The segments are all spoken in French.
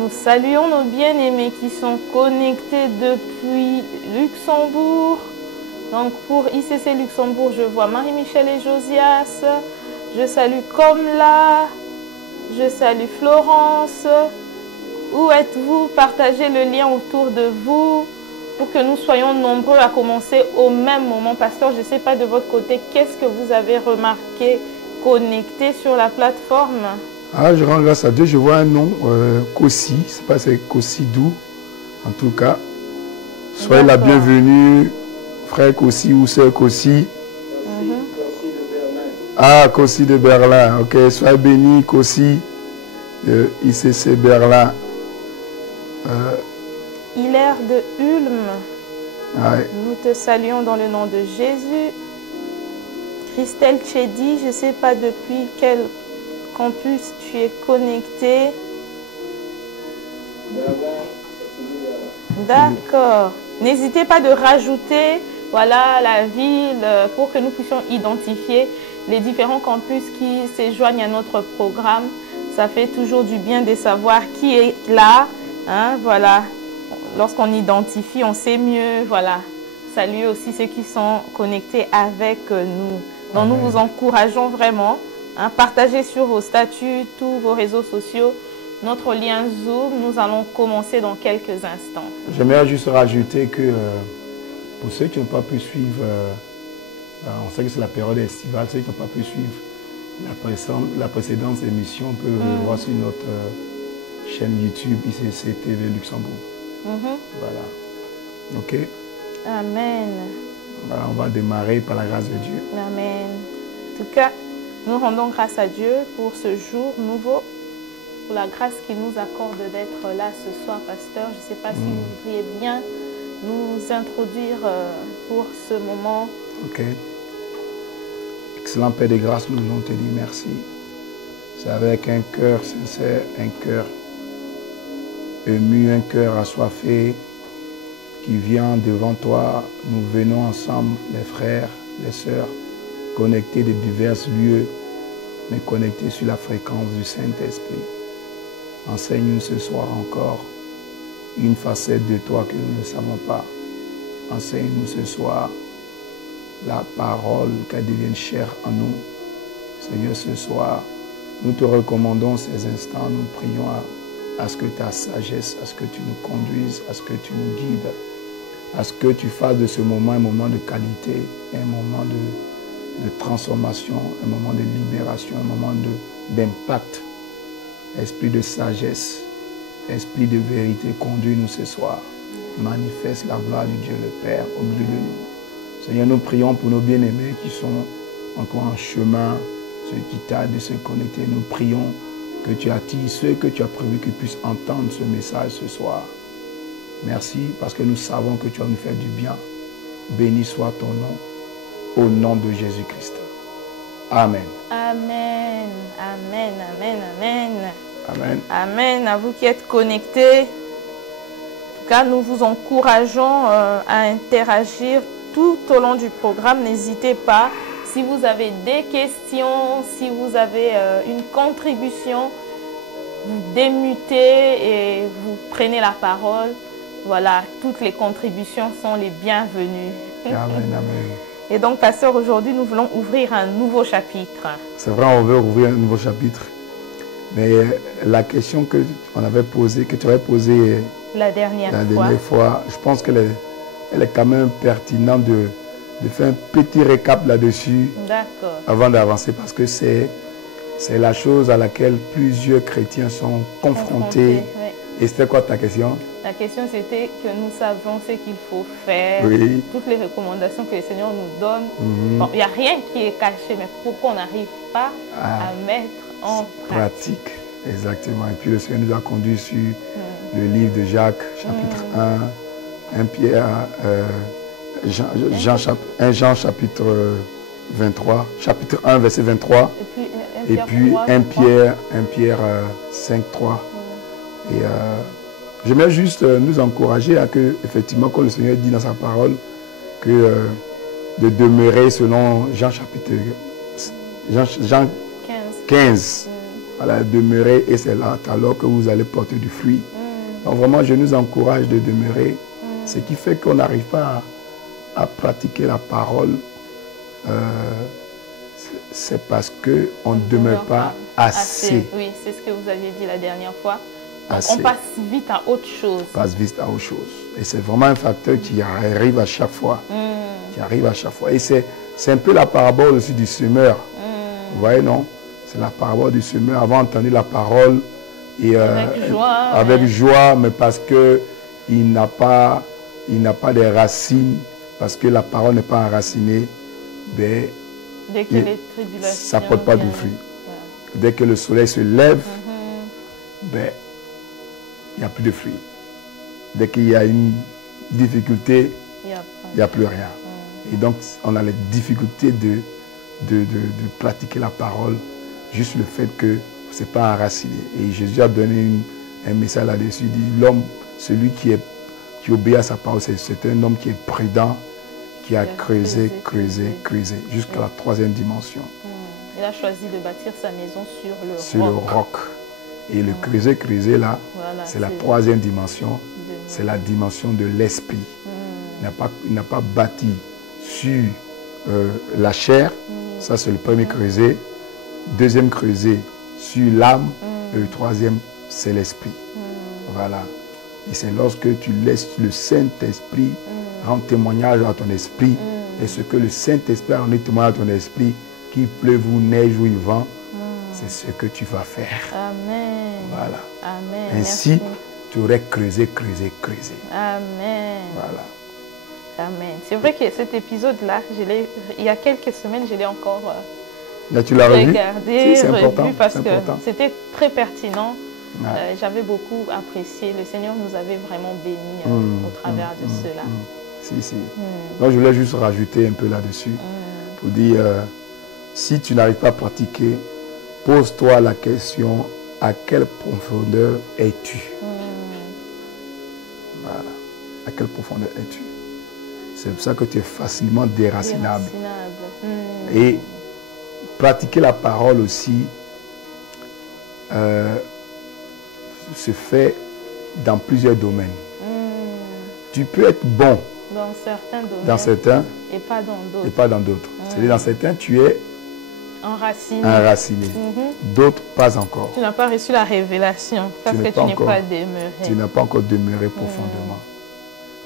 Nous saluons nos bien-aimés qui sont connectés depuis Luxembourg. Donc pour ICC Luxembourg, je vois Marie-Michel et Josias. Je salue Comla. Je salue Florence. Où êtes-vous? Partagez le lien autour de vous pour que nous soyons nombreux à commencer au même moment. Pasteur, je ne sais pas de votre côté, qu'est-ce que vous avez remarqué connecté sur la plateforme? Ah, je rends grâce à Dieu, je vois un nom, Kossi, je ne sais pas si c'est Kossidou, en tout cas. Soyez la bienvenue, frère Kossi ou sœur Kossi. Ah, Kossi de Berlin, ok, soyez bénis, Kossi, ICC Berlin. Hilaire de Ulm, Ouais. nous te saluons dans le nom de Jésus. Christelle Chedi, je ne sais pas depuis quel campus tu es connecté. D'accord. N'hésitez pas de rajouter voilà, la ville pour que nous puissions identifier les différents campus qui se joignent à notre programme. Ça fait toujours du bien de savoir qui est là. Hein, voilà. Lorsqu'on identifie, on sait mieux. Voilà. Saluer aussi ceux qui sont connectés avec nous. Donc nous vous encourageons vraiment. Hein, partagez sur vos statuts, tous vos réseaux sociaux, notre lien Zoom. Nous allons commencer dans quelques instants. J'aimerais juste rajouter que pour ceux qui n'ont pas pu suivre, on sait que c'est la période estivale, ceux qui n'ont pas pu suivre la précédente émission peuvent le voir sur notre chaîne YouTube ICC TV Luxembourg. Voilà. Ok. Amen. Voilà, on va démarrer par la grâce de Dieu. Amen. En tout cas, nous rendons grâce à Dieu pour ce jour nouveau, pour la grâce qu'il nous accorde d'être là ce soir, pasteur. Je ne sais pas si vous voudriez bien nous introduire pour ce moment. Ok. Excellent Père de grâce, nous voulons te dire merci. C'est avec un cœur sincère, un cœur ému, un cœur assoiffé qui vient devant toi. Nous venons ensemble, les frères, les sœurs, connectés de divers lieux, mais connectés sur la fréquence du Saint-Esprit. Enseigne-nous ce soir encore une facette de toi que nous ne savons pas. Enseigne-nous ce soir la parole, qu'elle devienne chère en nous. Seigneur, ce soir, nous te recommandons ces instants, nous prions à ce que ta sagesse, à ce que tu nous conduises, à ce que tu nous guides, à ce que tu fasses de ce moment un moment de qualité, un moment de transformation, un moment de libération, un moment d'impact. Esprit de sagesse, esprit de vérité, conduis-nous ce soir. Manifeste la gloire du Dieu le Père au milieu de nous. Seigneur, nous prions pour nos bien-aimés qui sont encore en chemin, ceux qui tardent de se connecter. Nous prions que tu attires ceux que tu as prévu qu'ils puissent entendre ce message ce soir. Merci parce que nous savons que tu vas nous faire du bien. Béni soit ton nom, au nom de Jésus-Christ. Amen. Amen. Amen. Amen. Amen. Amen. Amen. À vous qui êtes connectés. En tout cas, nous vous encourageons à interagir tout au long du programme. N'hésitez pas. Si vous avez des questions, si vous avez une contribution, vous démutez et vous prenez la parole. Voilà, toutes les contributions sont les bienvenues. Amen, amen. Et donc, pasteur, aujourd'hui, nous voulons ouvrir un nouveau chapitre. C'est vrai, on veut ouvrir un nouveau chapitre. Mais la question que on avait posée, que tu avais posée la dernière fois, je pense qu'elle est quand même pertinente de faire un petit récap là-dessus avant d'avancer, parce que c'est la chose à laquelle plusieurs chrétiens sont confrontés. Oui. Et c'était quoi ta question? La question c'était que nous savons ce qu'il faut faire, toutes les recommandations que le Seigneur nous donne. Bon, il n'y a rien qui est caché, mais pourquoi on n'arrive pas à mettre en pratique? Exactement. Et puis le Seigneur nous a conduits sur le livre de Jacques, chapitre 1 Pierre, Jean chapitre 23, chapitre 1 verset 23, et puis 1 Pierre 5, 3. Et j'aimerais juste nous encourager à que, effectivement, comme le Seigneur dit dans sa parole, que de demeurer selon Jean chapitre Jean 15. Voilà, demeurer et c'est là alors que vous allez porter du fruit. Donc vraiment, je nous encourage de demeurer. Ce qui fait qu'on n'arrive pas à pratiquer la parole, c'est parce qu'on ne demeure pas assez. Oui, c'est ce que vous aviez dit la dernière fois. Donc, Assez. on passe vite à autre chose. On passe vite à autre chose. Et c'est vraiment un facteur qui arrive à chaque fois. Qui arrive à chaque fois. Et c'est un peu la parabole aussi du semeur. Vous voyez, non? C'est la parabole du semeur. Avant entendu la parole. Et, avec joie, mais parce qu'il n'a pas des racines, parce que la parole n'est pas enracinée, ben, dès que les tribulations ça ne porte pas de fruit. Dès que le soleil se lève, ben, il n'y a plus de fruits. Dès qu'il y a une difficulté, il n'y a plus rien. Et donc, on a les difficultés de pratiquer la parole, juste le fait que ce n'est pas enraciné. Et Jésus a donné un message là-dessus. Il dit, l'homme, celui qui obéit à sa parole, c'est un homme qui est prudent, qui a creusé, jusqu'à la 3e dimension. Il a choisi de bâtir sa maison sur le roc. Et le creuser là, voilà, c'est la 3e dimension. C'est la dimension de l'esprit. Il n'a pas bâti sur la chair. Ça, c'est le premier creuset. Deuxième creuset sur l'âme. Et le 3e, c'est l'esprit. Voilà. Et c'est lorsque tu laisses le Saint-Esprit rendre témoignage à ton esprit. Et ce que le Saint-Esprit a rendu témoignage à ton esprit, qu'il pleuve ou neige ou il vent, c'est ce que tu vas faire. Amen. Voilà. Amen. Ainsi, merci. Tu aurais creusé. Amen. Voilà. Amen. C'est vrai que cet épisode-là, il y a quelques semaines, je l'ai encore tu l'as regardé, si, revu, parce que c'était très pertinent. J'avais beaucoup apprécié. Le Seigneur nous avait vraiment bénis au travers de cela. Si. Donc, je voulais juste rajouter un peu là-dessus pour dire, si tu n'arrives pas à pratiquer, pose-toi la question, à quelle profondeur es-tu? Voilà. À quelle profondeur es-tu? C'est pour ça que tu es facilement déracinable. Et pratiquer la parole aussi se fait dans plusieurs domaines. Tu peux être bon dans certains domaines. Dans certains. Et pas dans d'autres. Et pas dans d'autres. C'est-à-dire dans certains, tu es enraciné. D'autres, pas encore. Tu n'as pas reçu la révélation parce que tu n'es pas demeuré. Tu n'as pas encore demeuré profondément.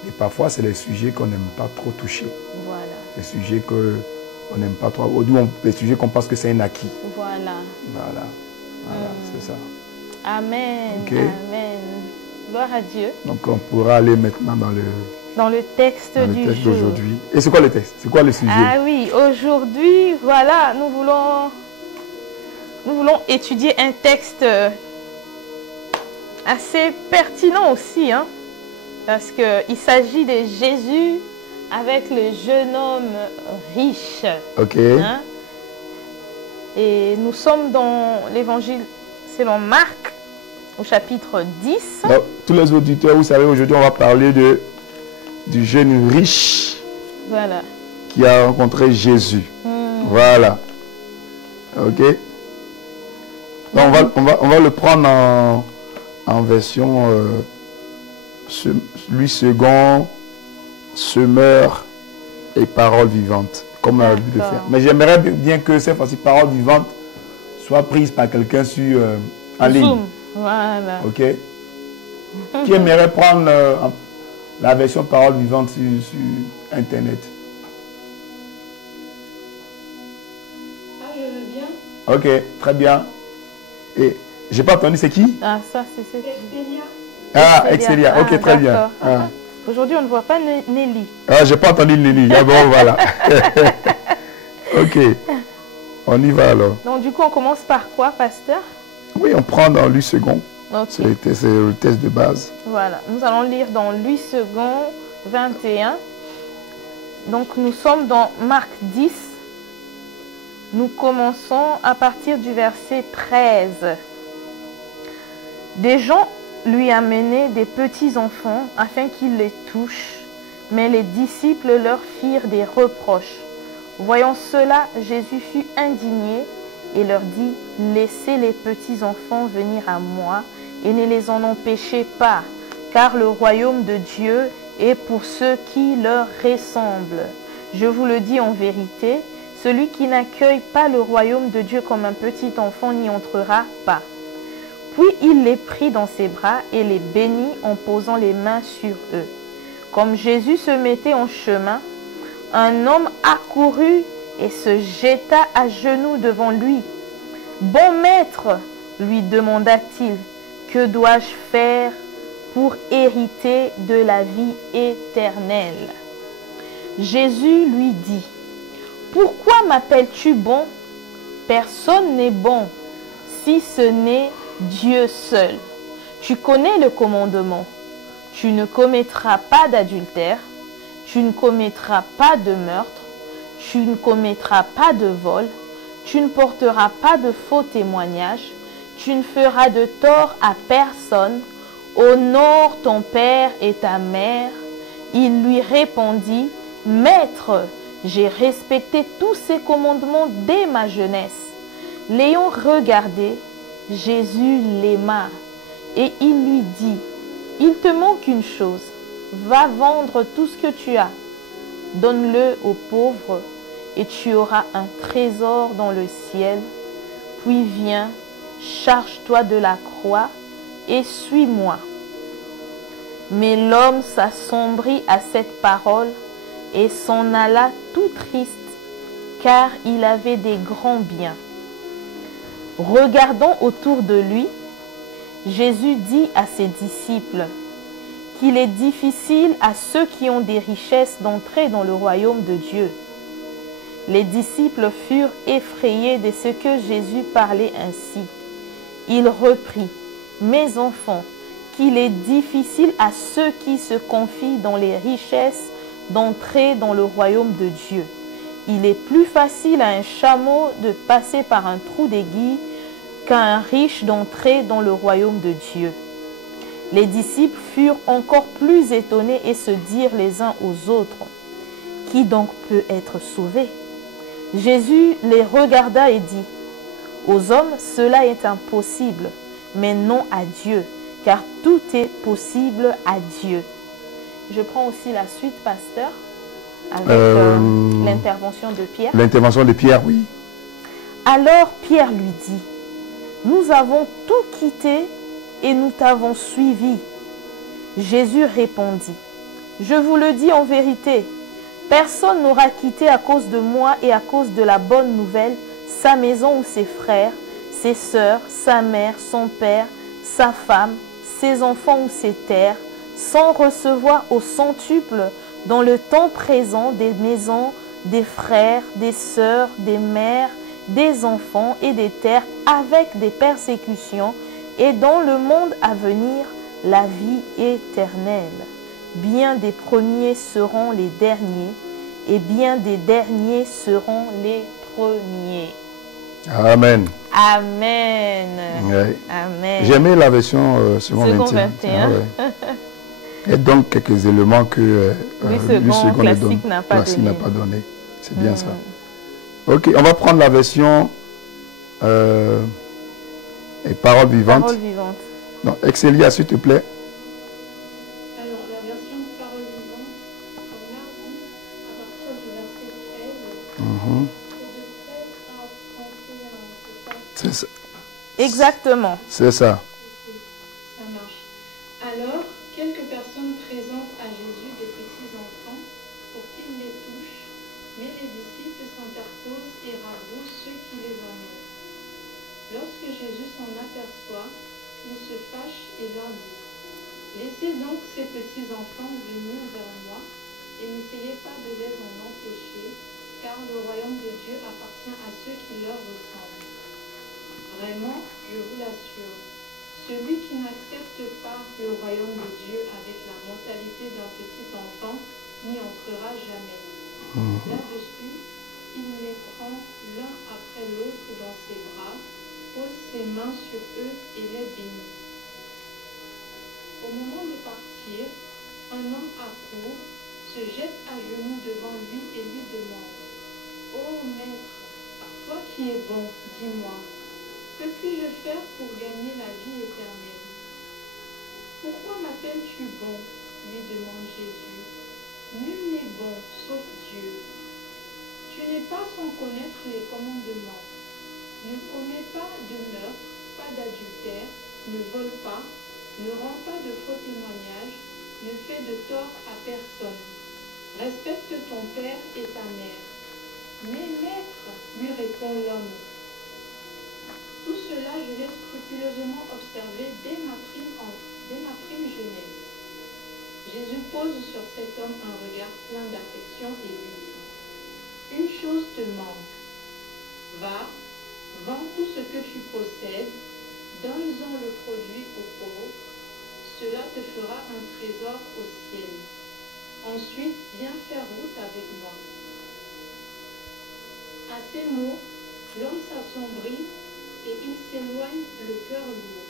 Et parfois, c'est les sujets qu'on n'aime pas trop toucher. Voilà. Les sujets qu'on n'aime pas trop. Ou les sujets qu'on pense que c'est un acquis. Voilà. Voilà, c'est ça. Amen. Okay. Amen. Gloire à Dieu. Donc, on pourra aller maintenant dans le texte du jour d'aujourd'hui. Et c'est quoi le texte? C'est quoi le sujet? Ah oui, aujourd'hui, voilà, nous voulons étudier un texte assez pertinent aussi, hein, parce qu'il s'agit de Jésus avec le jeune homme riche. Ok. Hein? Et nous sommes dans l'évangile selon Marc, au chapitre 10. Donc, tous les auditeurs, vous savez, aujourd'hui, on va parler du jeune riche, voilà, qui a rencontré Jésus. Voilà. Ok. Donc, on va le prendre en version lui second, semeur et parole vivante, comme on a l'habitude de faire. Mais j'aimerais bien que cette fois-ci, parole vivante soit prise par quelqu'un sur en ligne. Zoom. Voilà. Ok. Qui aimerait prendre la version parole vivante sur Internet? Ah, je veux bien. Ok, très bien. Et j'ai pas entendu, c'est qui? Ah, ça, c'est Excelia. Ah, Excelia. Ok, très bien. Ah. Aujourd'hui, on ne voit pas Nelly. Ah, j'ai pas entendu Nelly. Ah bon, voilà. Ok. On y va alors. Donc, du coup, on commence par quoi, pasteur? Oui, on prend dans Luc second. Okay. C'est le test de base. Voilà. Nous allons lire dans Luc second 21. Donc, nous sommes dans Marc 10. Nous commençons à partir du verset 13. Des gens lui amenaient des petits-enfants afin qu'ils les touchent, mais les disciples leur firent des reproches. Voyant cela, Jésus fut indigné et leur dit, laissez les petits enfants venir à moi et ne les en empêchez pas, car le royaume de Dieu est pour ceux qui leur ressemblent. Je vous le dis en vérité, celui qui n'accueille pas le royaume de Dieu comme un petit enfant n'y entrera pas. Puis il les prit dans ses bras et les bénit en posant les mains sur eux. Comme Jésus se mettait en chemin, un homme accourut et se jeta à genoux devant lui. « Bon maître, lui demanda-t-il, que dois-je faire pour hériter de la vie éternelle ?» Jésus lui dit, « Pourquoi m'appelles-tu bon? Personne n'est bon, si ce n'est Dieu seul. Tu connais le commandement. Tu ne commettras pas d'adultère, tu ne commettras pas de meurtre, tu ne commettras pas de vol, tu ne porteras pas de faux témoignages, tu ne feras de tort à personne, honore ton père et ta mère. » Il lui répondit, « Maître, j'ai respecté tous ces commandements dès ma jeunesse. » L'ayant regardé, Jésus l'aima et il lui dit, « Il te manque une chose, va vendre tout ce que tu as, donne-le aux pauvres et tu auras un trésor dans le ciel. Puis viens, charge-toi de la croix et suis-moi. » Mais l'homme s'assombrit à cette parole et s'en alla tout triste, car il avait des grands biens. Regardant autour de lui, Jésus dit à ses disciples qu'il est difficile à ceux qui ont des richesses d'entrer dans le royaume de Dieu. Les disciples furent effrayés de ce que Jésus parlait ainsi. Il reprit, « Mes enfants, qu'il est difficile à ceux qui se confient dans les richesses d'entrer dans le royaume de Dieu. Il est plus facile à un chameau de passer par un trou d'aiguille qu'à un riche d'entrer dans le royaume de Dieu. » Les disciples furent encore plus étonnés et se dirent les uns aux autres, « Qui donc peut être sauvé ?» Jésus les regarda et dit, « Aux hommes, cela est impossible, mais non à Dieu, car tout est possible à Dieu. » Je prends aussi la suite, pasteur, avec l'intervention de Pierre. L'intervention de Pierre, oui. Alors Pierre lui dit, « Nous avons tout quitté et nous t'avons suivi. » Jésus répondit, « Je vous le dis en vérité, personne n'aura quitté à cause de moi et à cause de la bonne nouvelle sa maison ou ses frères, ses sœurs, sa mère, son père, sa femme, ses enfants ou ses terres, sans recevoir au centuple dans le temps présent des maisons, des frères, des sœurs, des mères, des enfants et des terres avec des persécutions, et dans le monde à venir la vie éternelle. Bien des premiers seront les derniers, et bien des derniers seront les premiers. » Amen. Amen. Ouais. Amen. J'aimais la version second 21. Ah ouais. Et donc quelques éléments que oui, second classique n'a pas donné. C'est bien ça. Ok, on va prendre la version Parole vivante. Parole vivante. Donc, Excelia, s'il te plaît. Alors, la version Parole vivante, on a dit à partir du verset 13, C'est ça. Exactement. C'est ça. Ça marche. Alors, quelques personnes présentent à Jésus des petits enfants pour qu'il les touche, mais les disciples s'interposent et raboussent ceux qui les amènent. Lorsque Jésus s'en aperçoit, il se fâche et leur dit, « Laissez donc ces petits enfants venir vers moi et n'essayez pas de les en empêcher, car le royaume de Dieu appartient à ceux qui leur ressemblent. Vraiment, je vous l'assure, celui qui n'accepte pas le royaume de Dieu avec la mentalité d'un petit enfant n'y entrera jamais. » Là-dessus, il les prend l'un après l'autre dans ses bras, pose ses mains sur eux et les bénit. Au moment de partir, un homme accourt, se jette à genoux devant lui et lui demande, « Ô maître, toi qui qui es bon, dis-moi. Que puis-je faire pour gagner la vie éternelle? Pourquoi m'appelles-tu bon? Lui demande Jésus. Nul n'est bon sauf Dieu. Tu n'es pas sans connaître les commandements. Ne commets pas de meurtre, pas d'adultère, ne vole pas, ne rends pas de faux témoignages, ne fais de tort à personne. Respecte ton père et ta mère. Mais maître, lui répond l'homme, tout cela je l'ai scrupuleusement observé dès ma prime jeunesse. Jésus pose sur cet homme un regard plein d'affection et lui dit, une chose te manque. Va, vends tout ce que tu possèdes, donne-en le produit aux pauvres, cela te fera un trésor au ciel. Ensuite, viens faire route avec moi. À ces mots, l'homme s'assombrit et il s'éloigne le cœur lourd.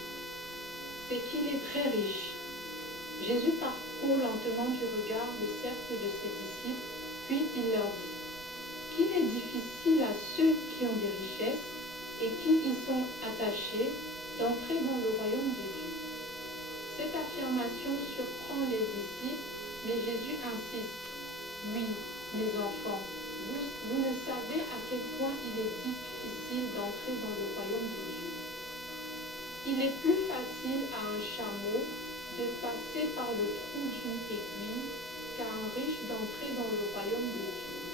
C'est qu'il est très riche. Jésus parcourt lentement du regard le cercle de ses disciples, puis il leur dit, qu'il est difficile à ceux qui ont des richesses et qui y sont attachés d'entrer dans le royaume de Dieu. Cette affirmation surprend les disciples, mais Jésus insiste. Oui, mes enfants, vous ne savez à quel point il est difficile d'entrer dans le royaume de Dieu. Il est plus facile à un chameau de passer par le trou d'une aiguille qu'à un riche d'entrer dans le royaume de Dieu.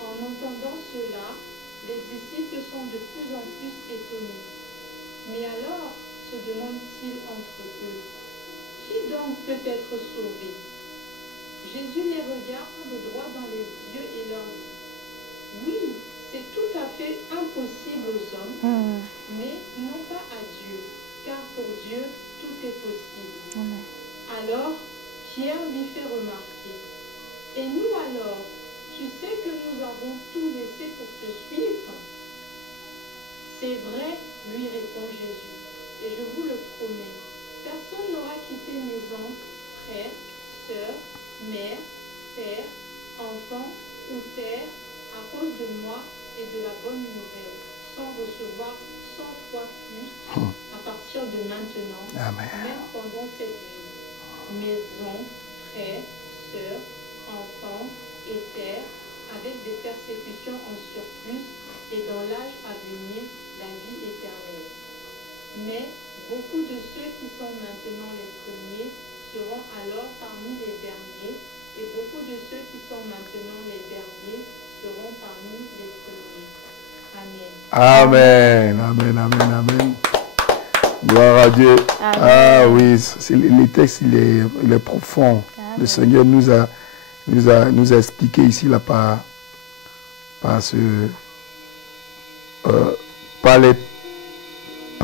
En entendant cela, les disciples sont de plus en plus étonnés. Mais alors, se demandent-ils entre eux, qui donc peut être sauvé? Jésus les regarde droit dans les yeux et leur dit, oui, c'est tout à fait impossible aux hommes, mais non pas à Dieu, car pour Dieu, tout est possible. Alors, Pierre lui fait remarquer, et nous alors, tu sais que nous avons tout laissé pour te suivre? C'est vrai, lui répond Jésus, et je vous le promets, personne n'aura quitté maison, frères, sœurs, mère, père, enfant ou terre à cause de moi et de la bonne nouvelle, sans recevoir 100 fois plus à partir de maintenant, Amen. même pendant cette vie. Maison, frères, sœurs, enfants et terre, avec des persécutions en surplus et dans l'âge à venir, la vie éternelle. Mais beaucoup de ceux qui sont maintenant les premiers seront alors parmi les derniers, et beaucoup de ceux qui sont maintenant les derniers seront parmi les premiers. Amen. Amen, amen, amen, amen. Gloire à Dieu. Amen. Ah oui, le texte il est profond. Amen. Le Seigneur nous a expliqué ici là par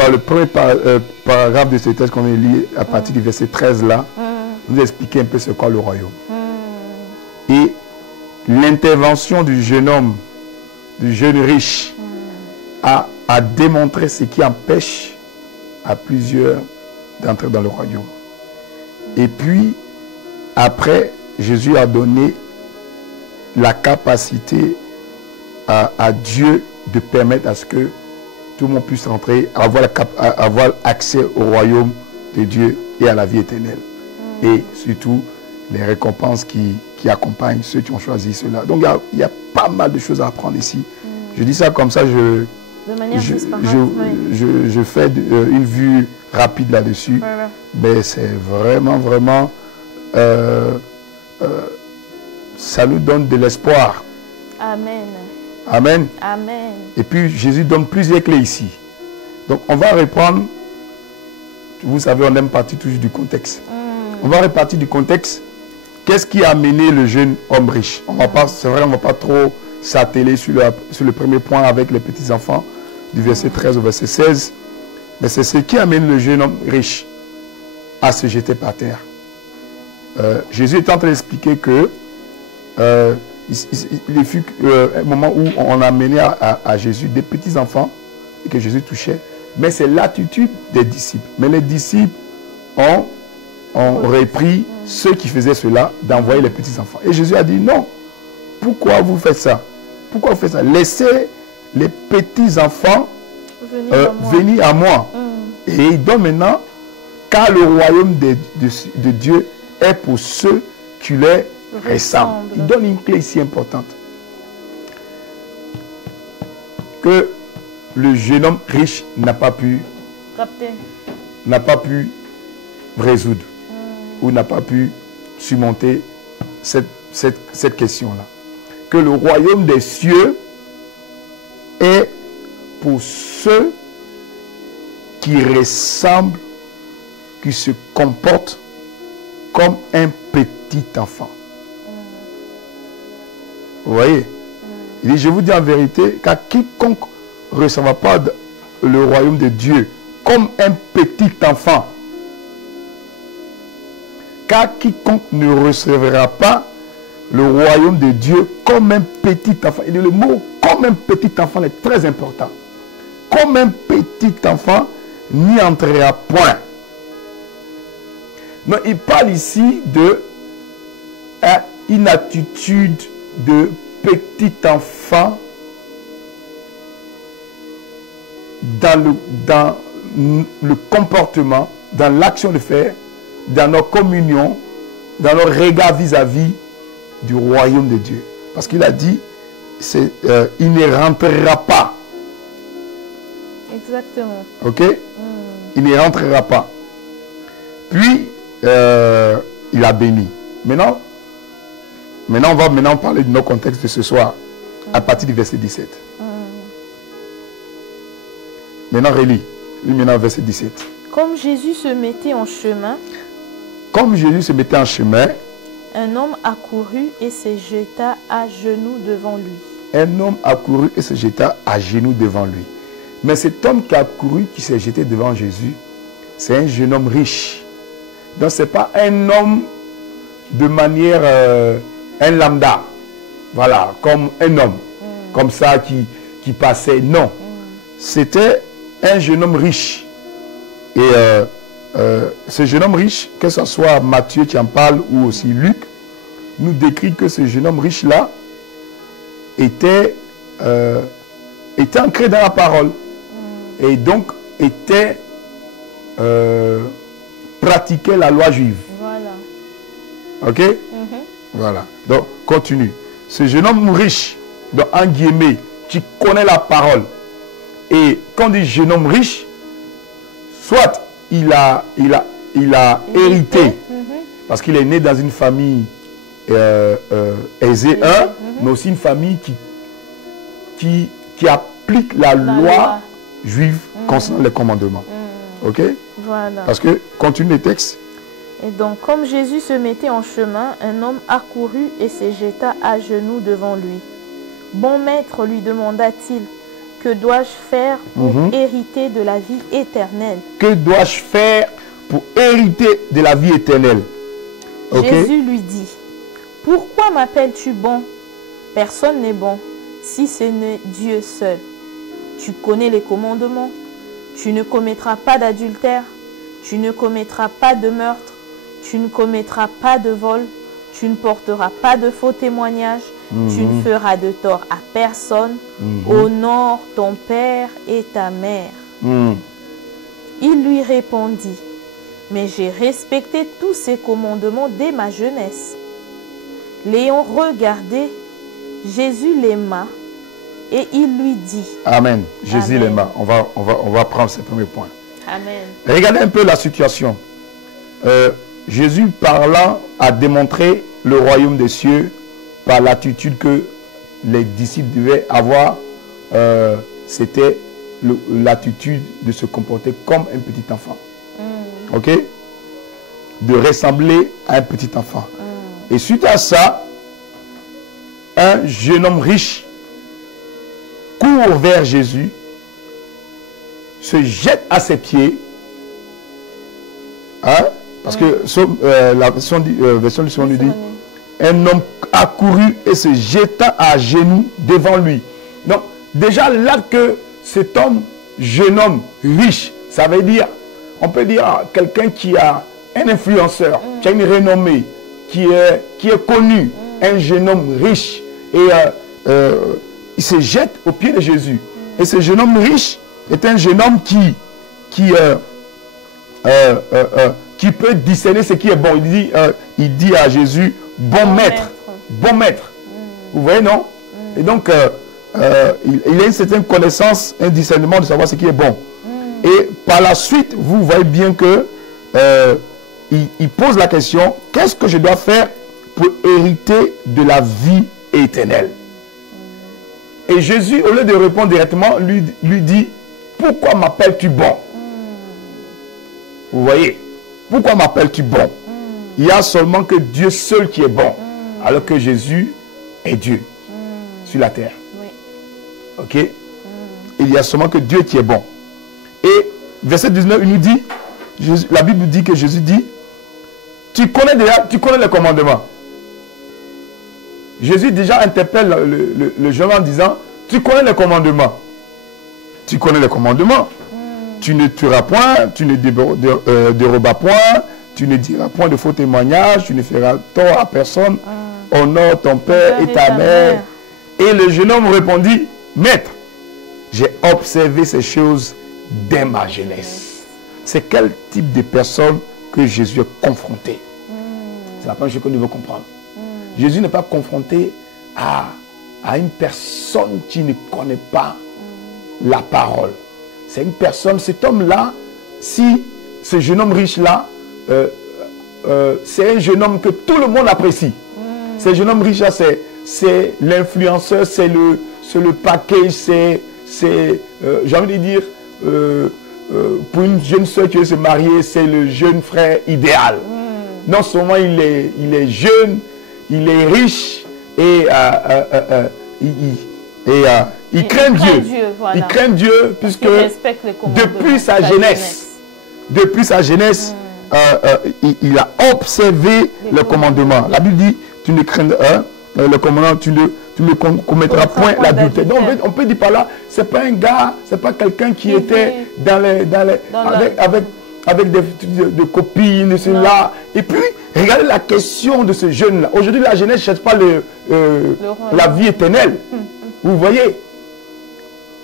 le premier paragraphe de ce texte qu'on a lu à partir du verset 13 là, nous a expliqué un peu ce qu'est le royaume. Et l'intervention du jeune homme, du jeune riche, a démontré ce qui empêche à plusieurs d'entrer dans le royaume. Et puis, après, Jésus a donné la capacité à Dieu de permettre à ce que tout le monde puisse entrer, avoir accès au royaume de Dieu et à la vie éternelle. Et surtout, les récompenses qui accompagnent ceux qui ont choisi cela. Donc, il y a pas mal de choses à apprendre ici. Je dis ça comme ça, de manière disparate, je fais une vue rapide là-dessus. Voilà. Mais c'est vraiment, vraiment... ça nous donne de l'espoir. Amen. Amen. Amen. Et puis, Jésus donne plusieurs clés ici. Donc, on va reprendre... Vous savez, on aime partir toujours du contexte. On va repartir du contexte. Qu'est-ce qui a amené le jeune homme riche? C'est vrai, on ne va pas trop s'atteler sur le premier point avec les petits-enfants, du verset 13 au verset 16. Mais c'est ce qui amène le jeune homme riche à se jeter par terre. Jésus est en train d'expliquer que il fut un moment où on a amené à Jésus des petits-enfants et que Jésus touchait. Mais c'est l'attitude des disciples. Mais les disciples ont repris ceux qui faisaient cela d'envoyer les petits-enfants. Et Jésus a dit non. Pourquoi vous faites ça? Pourquoi vous faites ça? Laissez les petits-enfants, venez à moi. Et il donne maintenant, car le royaume de Dieu est pour ceux qui les ressemblent. Il donne une clé ici importante. Que le jeune homme riche n'a pas pu résoudre ou n'a pas pu surmonter cette question-là. Que le royaume des cieux est pour ceux qui ressemblent, qui se comportent comme un petit enfant. Vous voyez? Il dit, je vous dis en vérité, qu'à quiconque ne recevra pas le royaume de Dieu comme un petit enfant, car quiconque ne recevra pas le royaume de Dieu comme un petit enfant. Et le mot comme un petit enfant est très important. Comme un petit enfant n'y entrera point. Non, il parle ici de une attitude de petit enfant dans le comportement, dans l'action de faire, dans nos communions, dans nos regards vis-à-vis du royaume de Dieu. Parce qu'il a dit, il ne rentrera pas. Exactement. Ok? Il ne rentrera pas. Puis, il a béni. Maintenant, on va parler de nos contextes de ce soir, à partir du verset 17. Maintenant, relis. Maintenant, verset 17. Comme Jésus se mettait en chemin, un homme accourut et se jeta à genoux devant lui. Un homme accourut et se jeta à genoux devant lui. Mais cet homme qui a accouru, qui s'est jeté devant Jésus, c'est un jeune homme riche. Donc, ce n'est pas un homme de manière, un lambda. Voilà, comme un homme, comme ça, qui passait. Non. C'était un jeune homme riche. Et ce jeune homme riche, que ce soit Matthieu qui en parle ou aussi Luc, nous décrit que ce jeune homme riche-là était ancré dans la parole. Et donc pratiquait la loi juive. Voilà. Ok? Voilà. Donc, continue. Ce jeune homme riche, donc en guillemets, qui connaît la parole. Et quand on dit jeune homme riche, soit il a hérité, parce qu'il est né dans une famille aisée, mais aussi une famille qui applique la loi juive concernant les commandements. Ok? Voilà. Parce que, continue les textes. Et donc, comme Jésus se mettait en chemin, un homme accourut et se jeta à genoux devant lui. Bon maître, lui demanda-t-il, que dois-je faire pour hériter de la vie éternelle? Que dois-je faire pour hériter de la vie éternelle? Jésus lui dit, pourquoi m'appelles-tu bon? Personne n'est bon, si ce n'est Dieu seul. Tu connais les commandements. Tu ne commettras pas d'adultère. Tu ne commettras pas de meurtre. Tu ne commettras pas de vol. Tu ne porteras pas de faux témoignages. Tu ne feras de tort à personne. Honore ton père et ta mère. Il lui répondit, mais j'ai respecté tous ces commandements dès ma jeunesse. L'ayant regardé, Jésus l'aima et il lui dit. Amen. Jésus l'aima. On va prendre ce premier point. Amen. Regardez un peu la situation. Jésus parlant a démontré le royaume des cieux par l'attitude que les disciples devaient avoir. C'était l'attitude de se comporter comme un petit enfant. Ok? De ressembler à un petit enfant. Et suite à ça, un jeune homme riche court vers Jésus, se jette à ses pieds. Hein? Parce que la version du Somme nous dit, un homme accourut et se jeta à genoux devant lui. Donc, déjà là que cet homme, jeune homme riche, ça veut dire, on peut dire quelqu'un qui a un influenceur, qui a une renommée, qui est connu, un jeune homme riche. Et il se jette aux pieds de Jésus. Et ce jeune homme riche est un jeune homme qui peut discerner ce qui est bon. Il dit à Jésus, bon maître. Bon maître. Vous voyez, non? Et donc, il a une certaine connaissance, un discernement de savoir ce qui est bon. Et par la suite, vous voyez bien que il pose la question, qu'est-ce que je dois faire pour hériter de la vie éternelle? Et Jésus, au lieu de répondre directement, lui dit, pourquoi m'appelles-tu bon? Vous voyez? Pourquoi m'appelles-tu bon? Il y a seulement que Dieu seul qui est bon, alors que Jésus est Dieu sur la terre. Oui. Ok? Il y a seulement que Dieu qui est bon. Et verset 19, il nous dit, la Bible nous dit que Jésus dit, tu connais les commandements. Jésus déjà interpelle le jeune en disant, tu connais les commandements. Tu connais les commandements. Tu ne tueras point, tu ne déroberas point, tu ne diras point de faux témoignages, tu ne feras tort à personne. Honore ton père et ta mère. Et le jeune homme répondit, maître, j'ai observé ces choses dès ma jeunesse. C'est quel type de personne que Jésus est confronté? C'est la première chose que nous devons comprendre. Jésus n'est pas confronté à une personne qui ne connaît pas la parole. C'est une personne, cet homme-là, si ce jeune homme riche-là, c'est un jeune homme que tout le monde apprécie. Ce jeune homme riche-là, c'est l'influenceur, c'est le package, j'ai envie de dire, pour une jeune soeur qui veut se marier, c'est le jeune frère idéal. Non seulement il est jeune, il est riche et il craint Dieu. Voilà. Il craint Dieu puisque depuis sa jeunesse, il a observé le commandement. La Bible dit, tu ne crains le commandement, tu ne commettras point l'adultère. Donc on peut dire par là, c'est pas un gars, c'est pas quelqu'un qui était avec des copines, là. Et puis, regardez la question de ce jeune-là. Aujourd'hui, la jeunesse ne cherche pas la vie éternelle. Vous voyez?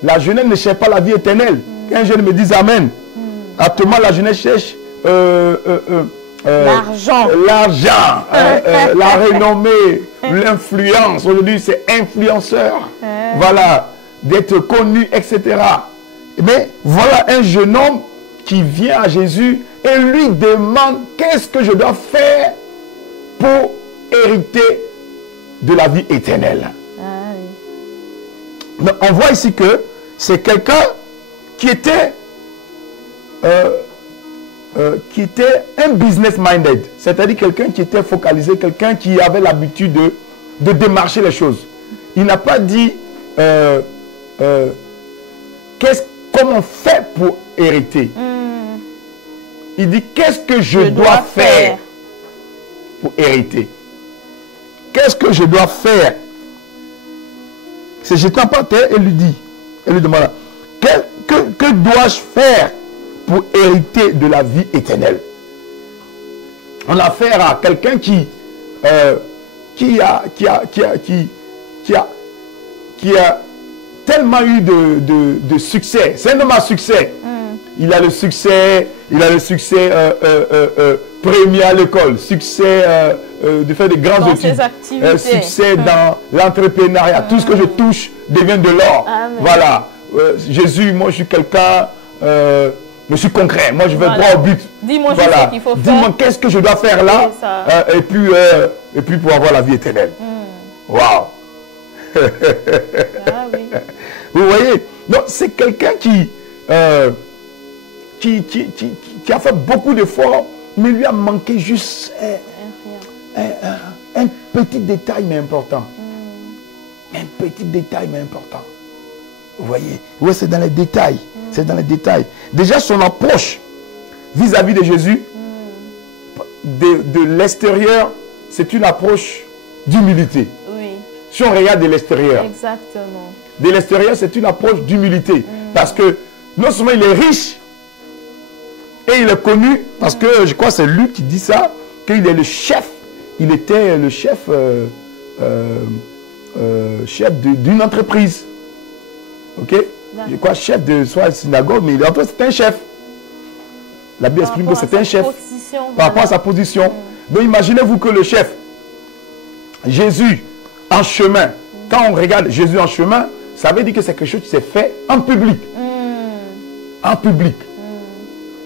La jeunesse ne cherche pas la vie éternelle. Qu'un jeune me dise Amen. Actuellement, la jeunesse cherche l'argent, la renommée, l'influence. Aujourd'hui, c'est influenceur. Voilà, d'être connu, etc. Mais voilà un jeune homme qui vient à Jésus et lui demande qu'est-ce que je dois faire pour hériter de la vie éternelle. Donc, on voit ici que c'est quelqu'un qui était un business minded, c'est-à-dire quelqu'un qui était focalisé, quelqu'un qui avait l'habitude de démarcher les choses. Il n'a pas dit comment on fait pour hériter. Il dit qu'est-ce que je dois faire pour hériter. Qu'est-ce que je dois faire? C'est jetant par terre et lui demande que dois-je faire pour hériter de la vie éternelle? On a affaire à quelqu'un qui a tellement eu de succès. C'est un homme à succès. Il a le succès, premier à l'école, succès de faire des grandes études, succès dans l'entrepreneuriat. Tout ce que je touche devient de l'or. Voilà. Jésus, moi je suis quelqu'un, je suis concret. Moi je vais droit au but. Dis-moi voilà. ce qu'il faut faire. Dis-moi qu'est-ce que je dois faire là, et puis pour avoir la vie éternelle. Waouh. Oui. Vous voyez? Donc c'est quelqu'un qui a fait beaucoup d'efforts, mais lui a manqué juste un petit détail mais important. Un petit détail mais important. Vous voyez? Oui, c'est dans les détails. C'est dans les détails. Déjà, son approche vis-à-vis de Jésus, de l'extérieur, c'est une approche d'humilité. Oui. Si on regarde de l'extérieur. Exactement. De l'extérieur, c'est une approche d'humilité. Parce que non seulement il est riche, et il est connu, parce que je crois que c'est lui qui dit ça, qu'il est le chef. Il était le chef chef d'une entreprise. Ok? Je crois chef de soit synagogue, mais en fait c'est un chef. La Bible exprime que c'est un chef par rapport à sa position. Donc imaginez-vous que le chef, Jésus en chemin, quand on regarde Jésus en chemin, ça veut dire que c'est quelque chose qui s'est fait en public. En public.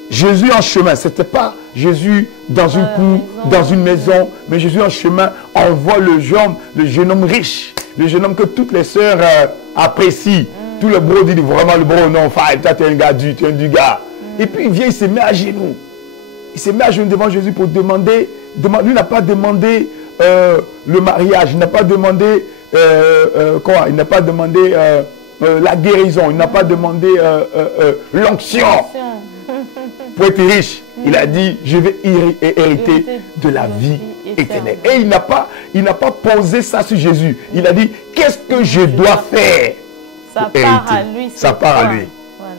Jésus en chemin, ce n'était pas Jésus dans une cour, dans une maison, mais Jésus en chemin, on voit le jeune homme riche, le jeune homme que toutes les sœurs apprécient. Tout le bro dit vraiment le bro, non, toi tu es un gars tu es du gars. Et puis il vient, il se met à genoux. Il se met à genoux devant Jésus pour demander, lui n'a pas demandé le mariage, il n'a pas demandé quoi, il n'a pas demandé la guérison, il n'a pas demandé l'onction pour être riche. Il a dit, je vais hériter de la vie éternelle. Et il n'a pas posé ça sur Jésus. Il a dit, qu'est-ce que je dois faire? Ça part à lui. Ça part à lui. Voilà.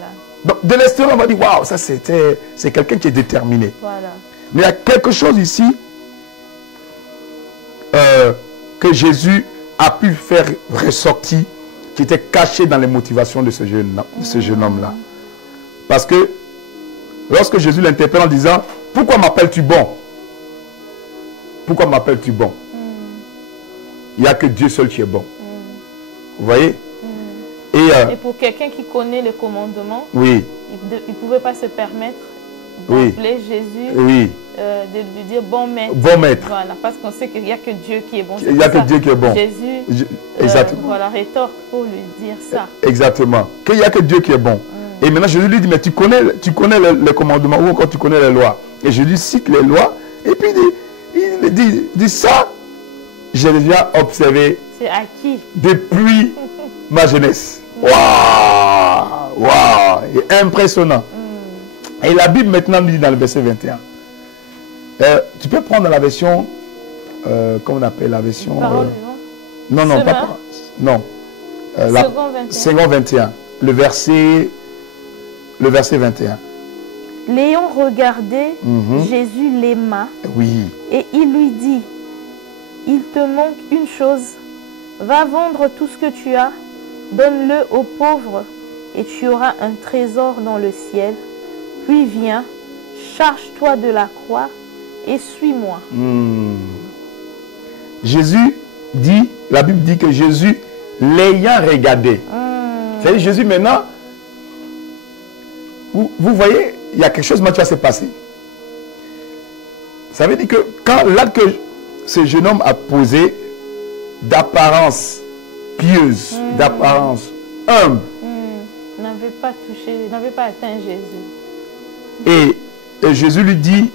Donc, de l'extérieur, on va dire, waouh, ça c'est quelqu'un qui est déterminé. Voilà. Mais il y a quelque chose ici que Jésus a pu faire ressortir, qui était caché dans les motivations de ce jeune homme-là. Parce que lorsque Jésus l'interpelle en disant, pourquoi m'appelles-tu bon? Pourquoi m'appelles-tu bon? Il n'y a que Dieu seul qui est bon. Vous voyez? Et pour quelqu'un qui connaît les commandements, oui, il ne pouvait pas se permettre d'appeler Jésus, de lui dire bon maître. Bon maître. Voilà, parce qu'on sait qu'il n'y a que Dieu qui est bon. Il n'y a que Dieu qui est bon. Jésus voilà, rétorque pour lui dire ça. Exactement. Qu'il n'y a que Dieu qui est bon. Et maintenant Jésus lui dit, mais tu connais les commandements ou encore tu connais les lois. Et Jésus cite les lois et puis il dit ça, j'ai déjà observé. C'est acquis. Depuis ma jeunesse. Waouh! Waouh! Impressionnant. Et la Bible maintenant dit dans le verset 21. Tu peux prendre la version, comment on appelle la version non, pas. Non. Second 21. Le verset 21. L'ayant regardé, Jésus l'aima. Oui. Et il lui dit, il te manque une chose. Va vendre tout ce que tu as, donne-le aux pauvres, et tu auras un trésor dans le ciel. Puis viens, charge-toi de la croix et suis-moi. Jésus dit, la Bible dit que Jésus l'ayant regardé. C'est-à-dire Jésus maintenant, vous voyez, il y a quelque chose qui va se passer. Ça veut dire que quand l'acte que ce jeune homme a posé, d'apparence pieuse, d'apparence humble, n'avait pas touché, n'avait pas atteint Jésus. Et Jésus lui dit,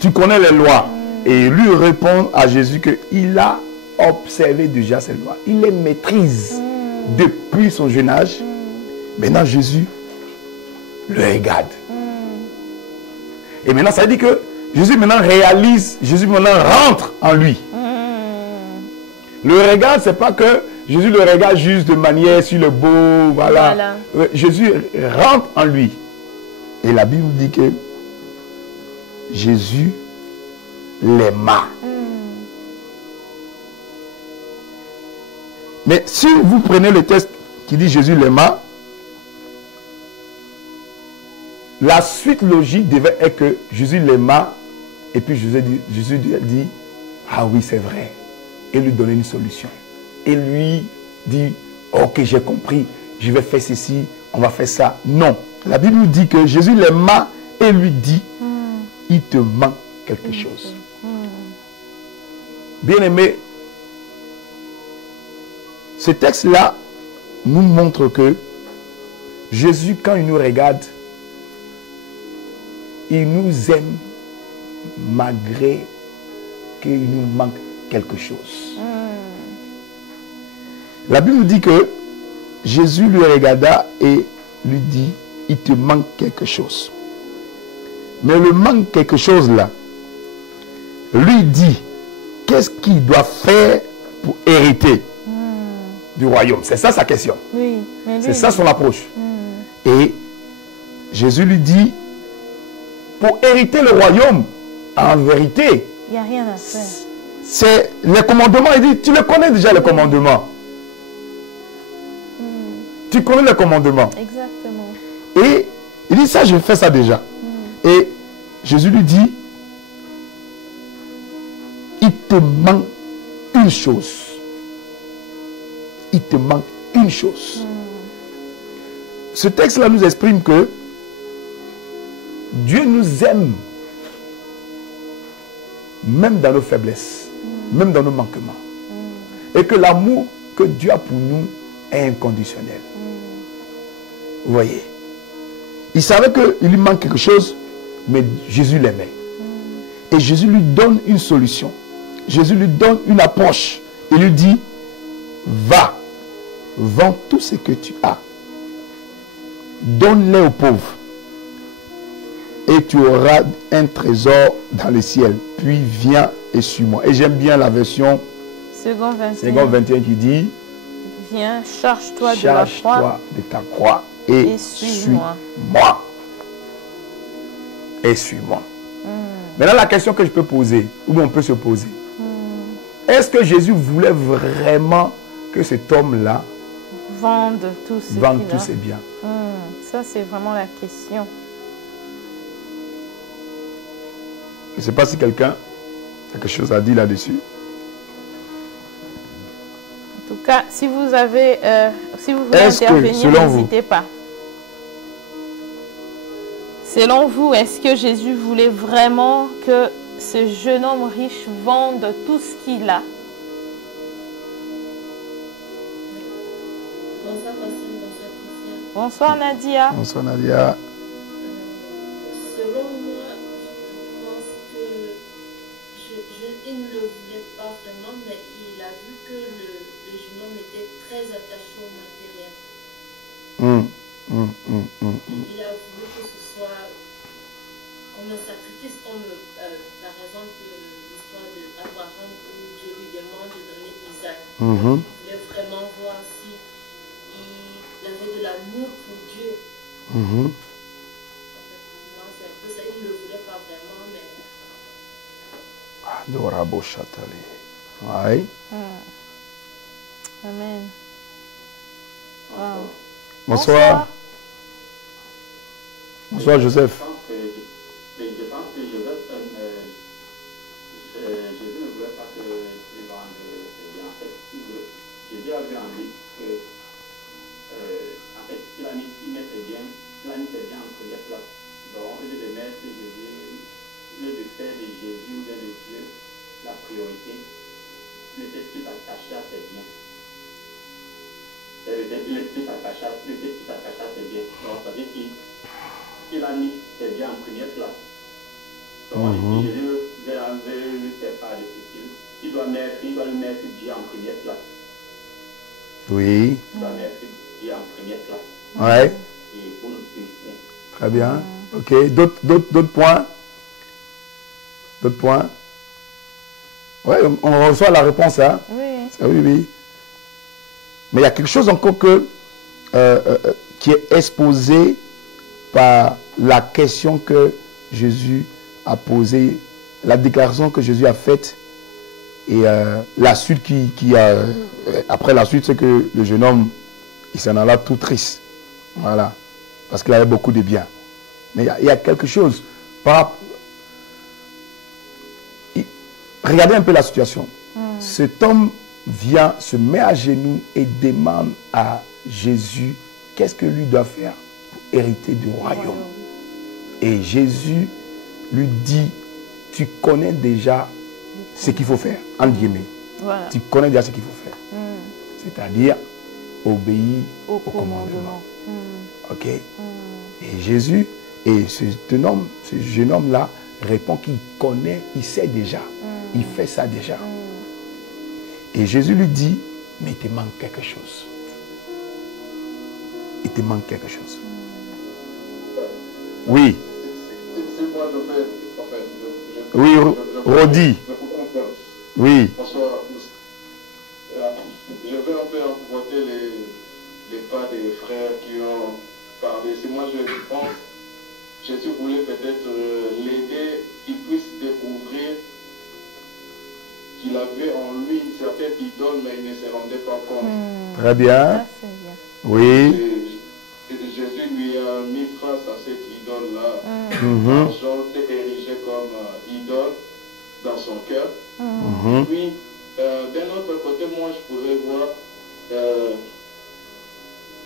tu connais les lois. Et lui répond à Jésus qu'il a observé déjà ces lois. Il les maîtrise depuis son jeune âge. Maintenant Jésus le regarde. Et maintenant ça veut dire que Jésus maintenant réalise, Jésus maintenant rentre en lui. Le regard, c'est pas que Jésus le regarde juste de manière sur le beau, voilà. Jésus rentre en lui. Et la Bible dit que Jésus l'aima. Mais si vous prenez le texte qui dit Jésus l'aima, la suite logique devait être que Jésus l'aima et puis Jésus dit, ah oui c'est vrai. Et lui donner une solution. Et lui dit, ok j'ai compris, je vais faire ceci, on va faire ça. Non, la Bible nous dit que Jésus l'aima et lui dit, il te manque quelque chose. Bien-aimé, ce texte-là nous montre que Jésus, quand il nous regarde, il nous aime malgré qu'il nous manque quelque chose. La Bible nous dit que Jésus lui regarda et lui dit, il te manque quelque chose. Mais le manque quelque chose là, lui dit, qu'est-ce qu'il doit faire pour hériter du royaume? C'est ça sa question. Oui, c'est ça son approche. Et Jésus lui dit, pour hériter le royaume, en vérité, il n'y a rien à faire. C'est les commandements. Il dit, tu les connais déjà les commandements. Tu connais le commandement. Exactement. Et il dit ça, je fais ça déjà. Et Jésus lui dit, il te manque une chose. Il te manque une chose. Ce texte-là nous exprime que Dieu nous aime, même dans nos faiblesses, même dans nos manquements. Et que l'amour que Dieu a pour nous est inconditionnel. Vous voyez? Il savait qu'il lui manque quelque chose, mais Jésus l'aimait. Et Jésus lui donne une solution. Jésus lui donne une approche. Il lui dit, va, vends tout ce que tu as. Donne-les aux pauvres. Et tu auras un trésor dans le ciel. Puis viens et suis-moi. Et j'aime bien la version Second 21 qui dit, viens, charge-toi de la croix. Charge-toi de ta croix et suis-moi. Et suis-moi. Maintenant, la question que je peux poser, ou on peut se poser, est-ce que Jésus voulait vraiment que cet homme-là vende tous ses biens? Ça, c'est vraiment la question. Je ne sais pas si quelqu'un a quelque chose à dire là-dessus. En tout cas, si vous avez, si vous voulez intervenir, n'hésitez pas. Selon vous, est-ce que Jésus voulait vraiment que ce jeune homme riche vende tout ce qu'il a? Bonsoir, Pasteur, bonsoir, Christian. Bonsoir, Nadia. Bonsoir, Nadia. Selon moi, je pense que il ne le voulait pas vraiment, mais il a vu que le jeune homme était très attaché au matériel. Il a voulu que ce soit comme un sacrifice, comme par exemple l'histoire d'Abraham où Dieu lui demande de donner Isaac. Il voulait vraiment voir si il avait de l'amour pour Dieu. Moi, c'est un peu ça. Il ne le voulait pas vraiment, mais... Adorable Châtelet. Oui. Amen. Wow. Bonsoir. Bonsoir, Joseph. Je pense que Jésus ne voulait pas que les vende ses biens. En fait, Jésus a vu en lui que, en fait, il a mis ses biens en première place. Donc, au lieu de mettre Jésus, au lieu de faire de Jésus ou bien de Dieu la priorité, il était plus attaché à ses biens. Il était plus attaché à ses biens. Donc, ça veut dire qu'il a mis ses biens en première place. Donc, si Jésus veut lui faire part de ce il doit lui mettre Dieu en première place. Oui. Il doit mettre Dieu en première place. Oui. Et pour nous suivre. Très bien. Ok. D'autres points? D'autres points? Oui, on reçoit la réponse, hein? Oui. Oui. Mais il y a quelque chose encore qui est exposé par la question que Jésus a posée, la déclaration que Jésus a faite et la suite après la suite, c'est que le jeune homme, il s'en alla tout triste. Voilà. Parce qu'il avait beaucoup de biens. Mais il y a quelque chose. Regardez un peu la situation. Cet homme vient, se met à genoux et demande à Jésus qu'est-ce que lui doit faire pour hériter du royaume. Et Jésus lui dit, tu connais déjà ce qu'il faut faire, entre guillemets. Voilà. Tu connais déjà ce qu'il faut faire. C'est-à-dire obéir au commandement. Ok. Et Jésus, et ce jeune homme-là, répond qu'il connaît, il sait déjà. Il fait ça déjà. Et Jésus lui dit, mais il te manque quelque chose. Il te manque quelque chose. Oui. Si moi je fais, oui, Rodi. Oui. Bonsoir. Je vais un peu emboîter les pas des frères qui ont parlé. Si moi je pense, Jésus voulait peut-être l'aider, qu'il puisse découvrir qu'il avait en lui une certaine idole, mais il ne se rendait pas compte. Très bien. Ça, c'est bien. Oui. Et Jésus lui a mis face à cette idole-là. Mhm. L'argent s'est érigé comme idole dans son cœur. Mhm. Puis, d'un autre côté, moi, je pourrais voir,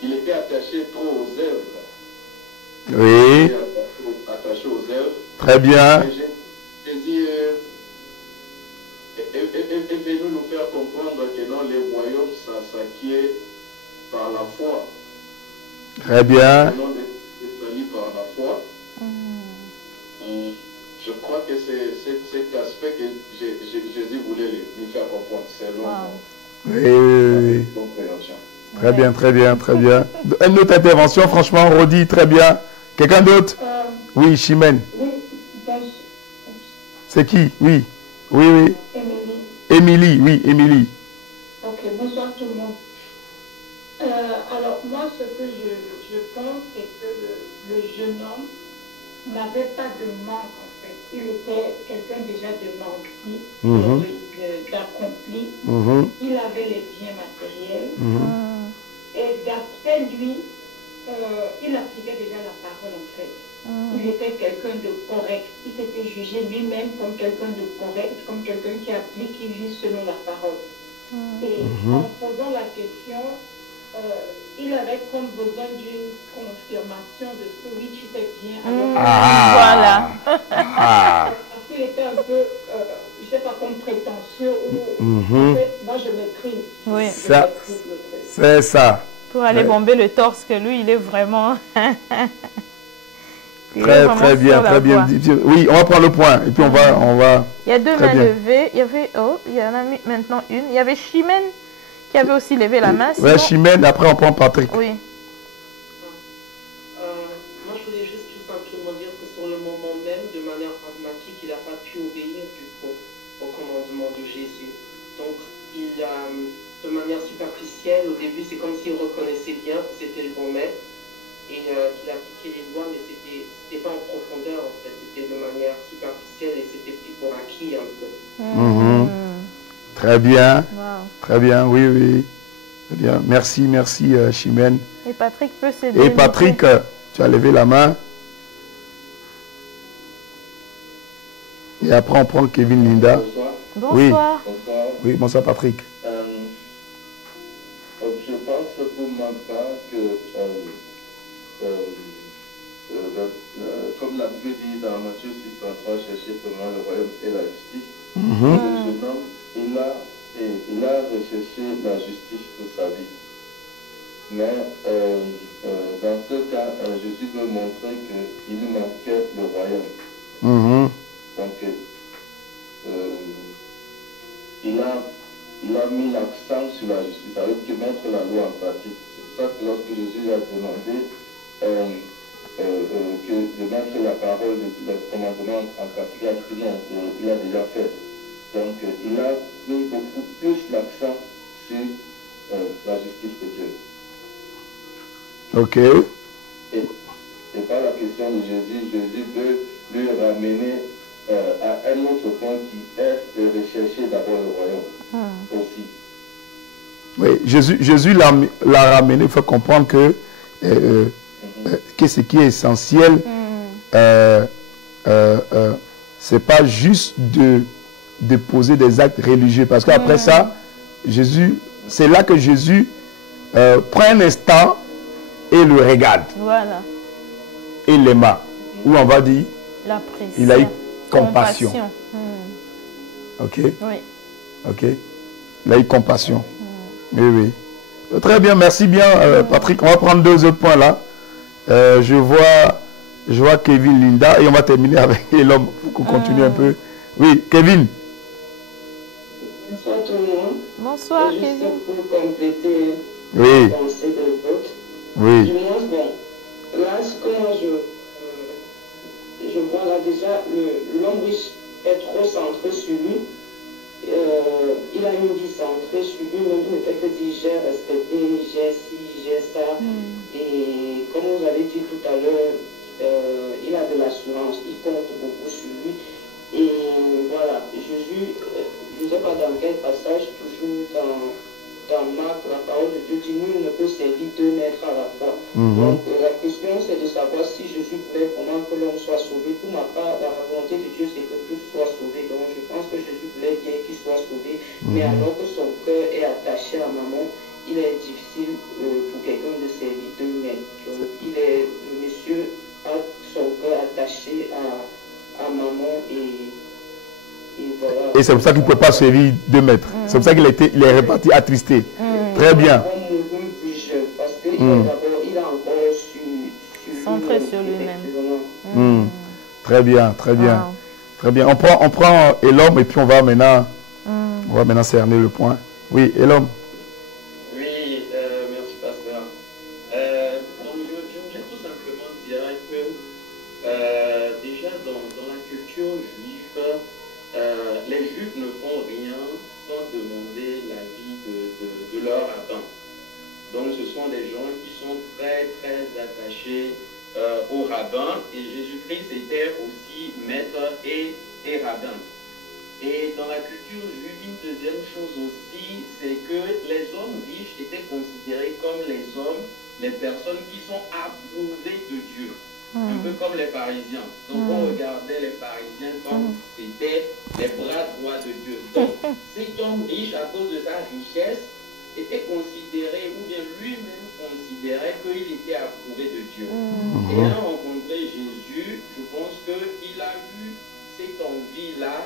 il était attaché trop aux œuvres. Oui. Il était attaché aux œuvres. Très bien. Et Jésus est venu nous faire comprendre que non, les royaumes, ça s'acquiert par la foi. Très bien. Non, c'est sali par la foi. Je crois que c'est cet aspect que Jésus voulait lui faire comprendre. C'est Oui. compréhension. Très bien, très bien, très bien. Une autre intervention, franchement, Rodi, très bien. Quelqu'un d'autre? Oui, Chimène. Oui, C'est qui? Oui. Oui, oui. Émilie, oui, Émilie. ok, bonsoir tout le monde. Alors, moi, ce que je pense, c'est que le jeune homme n'avait pas de manque, en fait. Il était quelqu'un déjà de nanti, d'accompli. Il avait les biens matériels. Et d'après lui, il appliquait déjà la parole, en fait. Il était quelqu'un de correct. Il s'était jugé lui-même comme quelqu'un de correct, comme quelqu'un qui applique, qui vit selon la parole. Et en posant la question, il avait comme besoin d'une confirmation de ce que oui, tu fais bien. Voilà. Parce qu'il était un peu, je ne sais pas, comme prétentieux ou en fait, moi je maîtrise. Oui. Ça, c'est ça. Pour aller bomber le torse, que lui, il est vraiment... Très bien, très bien. Oui, on va prendre le point et puis on va... Il y a deux mains levées. Il y avait... Oh, il y en a maintenant une. Il y avait Chimène qui avait aussi levé la main. Oui, Chimène, après on prend Patrick. Oui. Moi, je voulais juste tout simplement dire que sur le moment même, de manière pragmatique, il n'a pas pu obéir du coup au commandement de Jésus. Donc, il a, de manière superficielle, au début, c'est comme s'il reconnaissait bien que c'était le bon maître et qu'il appliquait les lois, mais c'était pas en profondeur, en fait. C'était de manière superficielle et c'était pris pour acquis un peu. Très bien. Wow. Très bien, oui, oui. Très bien. Merci, merci, Chimène. Et Patrick peut s'aider. Et Patrick, tu as levé la main. Et après, on prend Kevin Linda. Bonsoir. Bonsoir. Oui. Bonsoir. Oui, bonsoir, Patrick. Je pense pour ma part que, comme l'a Bible dit dans Matthieu 6:33, chercher premièrement le royaume et la justice, le jeune homme, il a recherché la justice toute sa vie. Mais dans ce cas, Jésus veut montrer qu'il lui manquait le royaume. Donc, il a mis l'accent sur la justice, ça veut dire que mettre la loi en pratique. C'est pour ça que lorsque Jésus lui a demandé de mettre la parole, le commandement en pratique, il a dit non, il a déjà fait. Donc, il a mis beaucoup plus l'accent sur la justice de Dieu. Ok. Et par la question de Jésus veut lui ramener à un autre point qui est de rechercher d'abord le royaume aussi. Oui, Jésus l'a ramené, il faut comprendre que ce qui est essentiel, c'est pas juste de poser des actes religieux. Parce qu'après ça, c'est là que Jésus prend un instant et le regarde. Voilà. Et l'aima. Où on va dire, il a eu compassion. Ok? Oui. Ok? Il a eu compassion. Oui, oui. Très bien, merci bien, Patrick. On va prendre deux autres points là. Je vois Kevin Linda et on va terminer avec l'homme pour qu'on continue un peu. Oui, Kevin. Bonsoir tout le monde. Bonsoir, juste Kevin. Pour compléter Oui. la pensée de l'autre. Oui. Du moins, bon, là, ce que moi je vois là déjà, l'homme riche est trop centré sur lui. Il a une vie centrée sur lui-même, il ne fait que dire j'ai respecté, j'ai ci, j'ai ça. Et comme vous avez dit tout à l'heure, il a de l'assurance, il compte beaucoup sur lui. Et voilà, Jésus, je ne sais pas, dans question, c'est de savoir si Jésus voulait vraiment que l'homme soit sauvé. Pour ma part, la volonté de Dieu, c'est que tout soit sauvé. Donc, je pense que Jésus voulait bien qu'il soit sauvé. Mais alors que son cœur est attaché à maman, il est difficile pour quelqu'un de servir 2 mètres. Donc, le monsieur a son cœur attaché à maman et voilà. Et c'est pour ça qu'il ne pouvait pas servir 2 mètres. C'est pour ça qu'il est reparti attristé. Très bien. Parce qu'il il a encore centré sur lui-même. Très bien, très bien. Wow. Très bien. On prend Elom et puis on va maintenant cerner le point. Oui, Elom. Oui, merci pasteur. Donc je voulais tout simplement dire que déjà dans la culture juive, les Juifs ne font rien sans demander l'avis de leur rabbin. Donc ce sont des gens qui sont très très attachés au rabbin, et Jésus-Christ était aussi maître et rabbin. Et dans la culture juive, une deuxième chose aussi, c'est que les hommes riches étaient considérés comme les personnes qui sont approuvées de Dieu. Un peu comme les pharisiens. Donc on regardait les pharisiens comme c'était les bras droits de Dieu. Donc cet homme riche, à cause de sa richesse, était considéré, ou bien lui-même considérait qu'il était approuvé de Dieu. Et à rencontrer Jésus, je pense qu'il a eu cette envie-là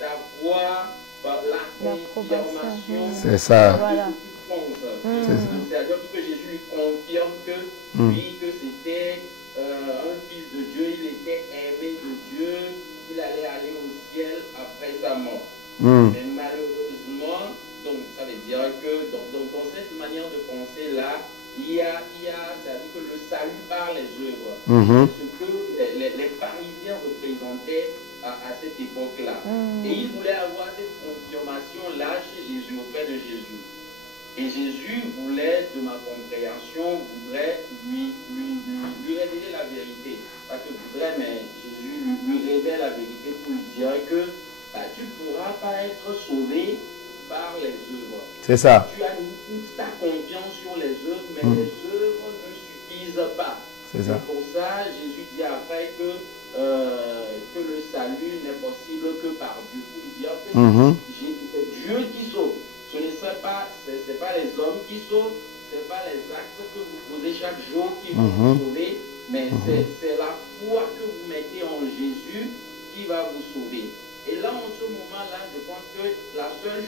d'avoir la confirmation. C'est ça. Voilà. C'est-à-dire que Jésus lui confirme que oui, que c'était un fils de Dieu, il était aimé de Dieu, qu'il allait aller au ciel après sa mort. Mais malheureusement, donc ça veut dire que dans cette manière de penser-là, il y a c'est-à-dire que le salut par les œuvres. C'est ce que les pharisiens représentaient à cette époque-là. Et ils voulaient avoir cette confirmation-là chez Jésus, auprès de Jésus. Et Jésus voulait, de ma compréhension, voudrait lui révéler la vérité. Pas que voudrait, mais Jésus lui révèle la vérité pour lui dire que tu ne pourras pas être sauvé par les œuvres. C'est ça. Tu as mis ta confiance sur les œuvres, mais les œuvres ne suffisent pas. C'est ça. Pour ça, Jésus dit après que le salut n'est possible que par Dieu. Pour dire que c'est Dieu qui sauve. Ce n'est pas les hommes qui sauvent, ce n'est pas les actes que vous posez chaque jour qui vont vous sauver, mais c'est la foi que vous mettez en Jésus qui va vous sauver. Et là, en ce moment-là, je pense que la seule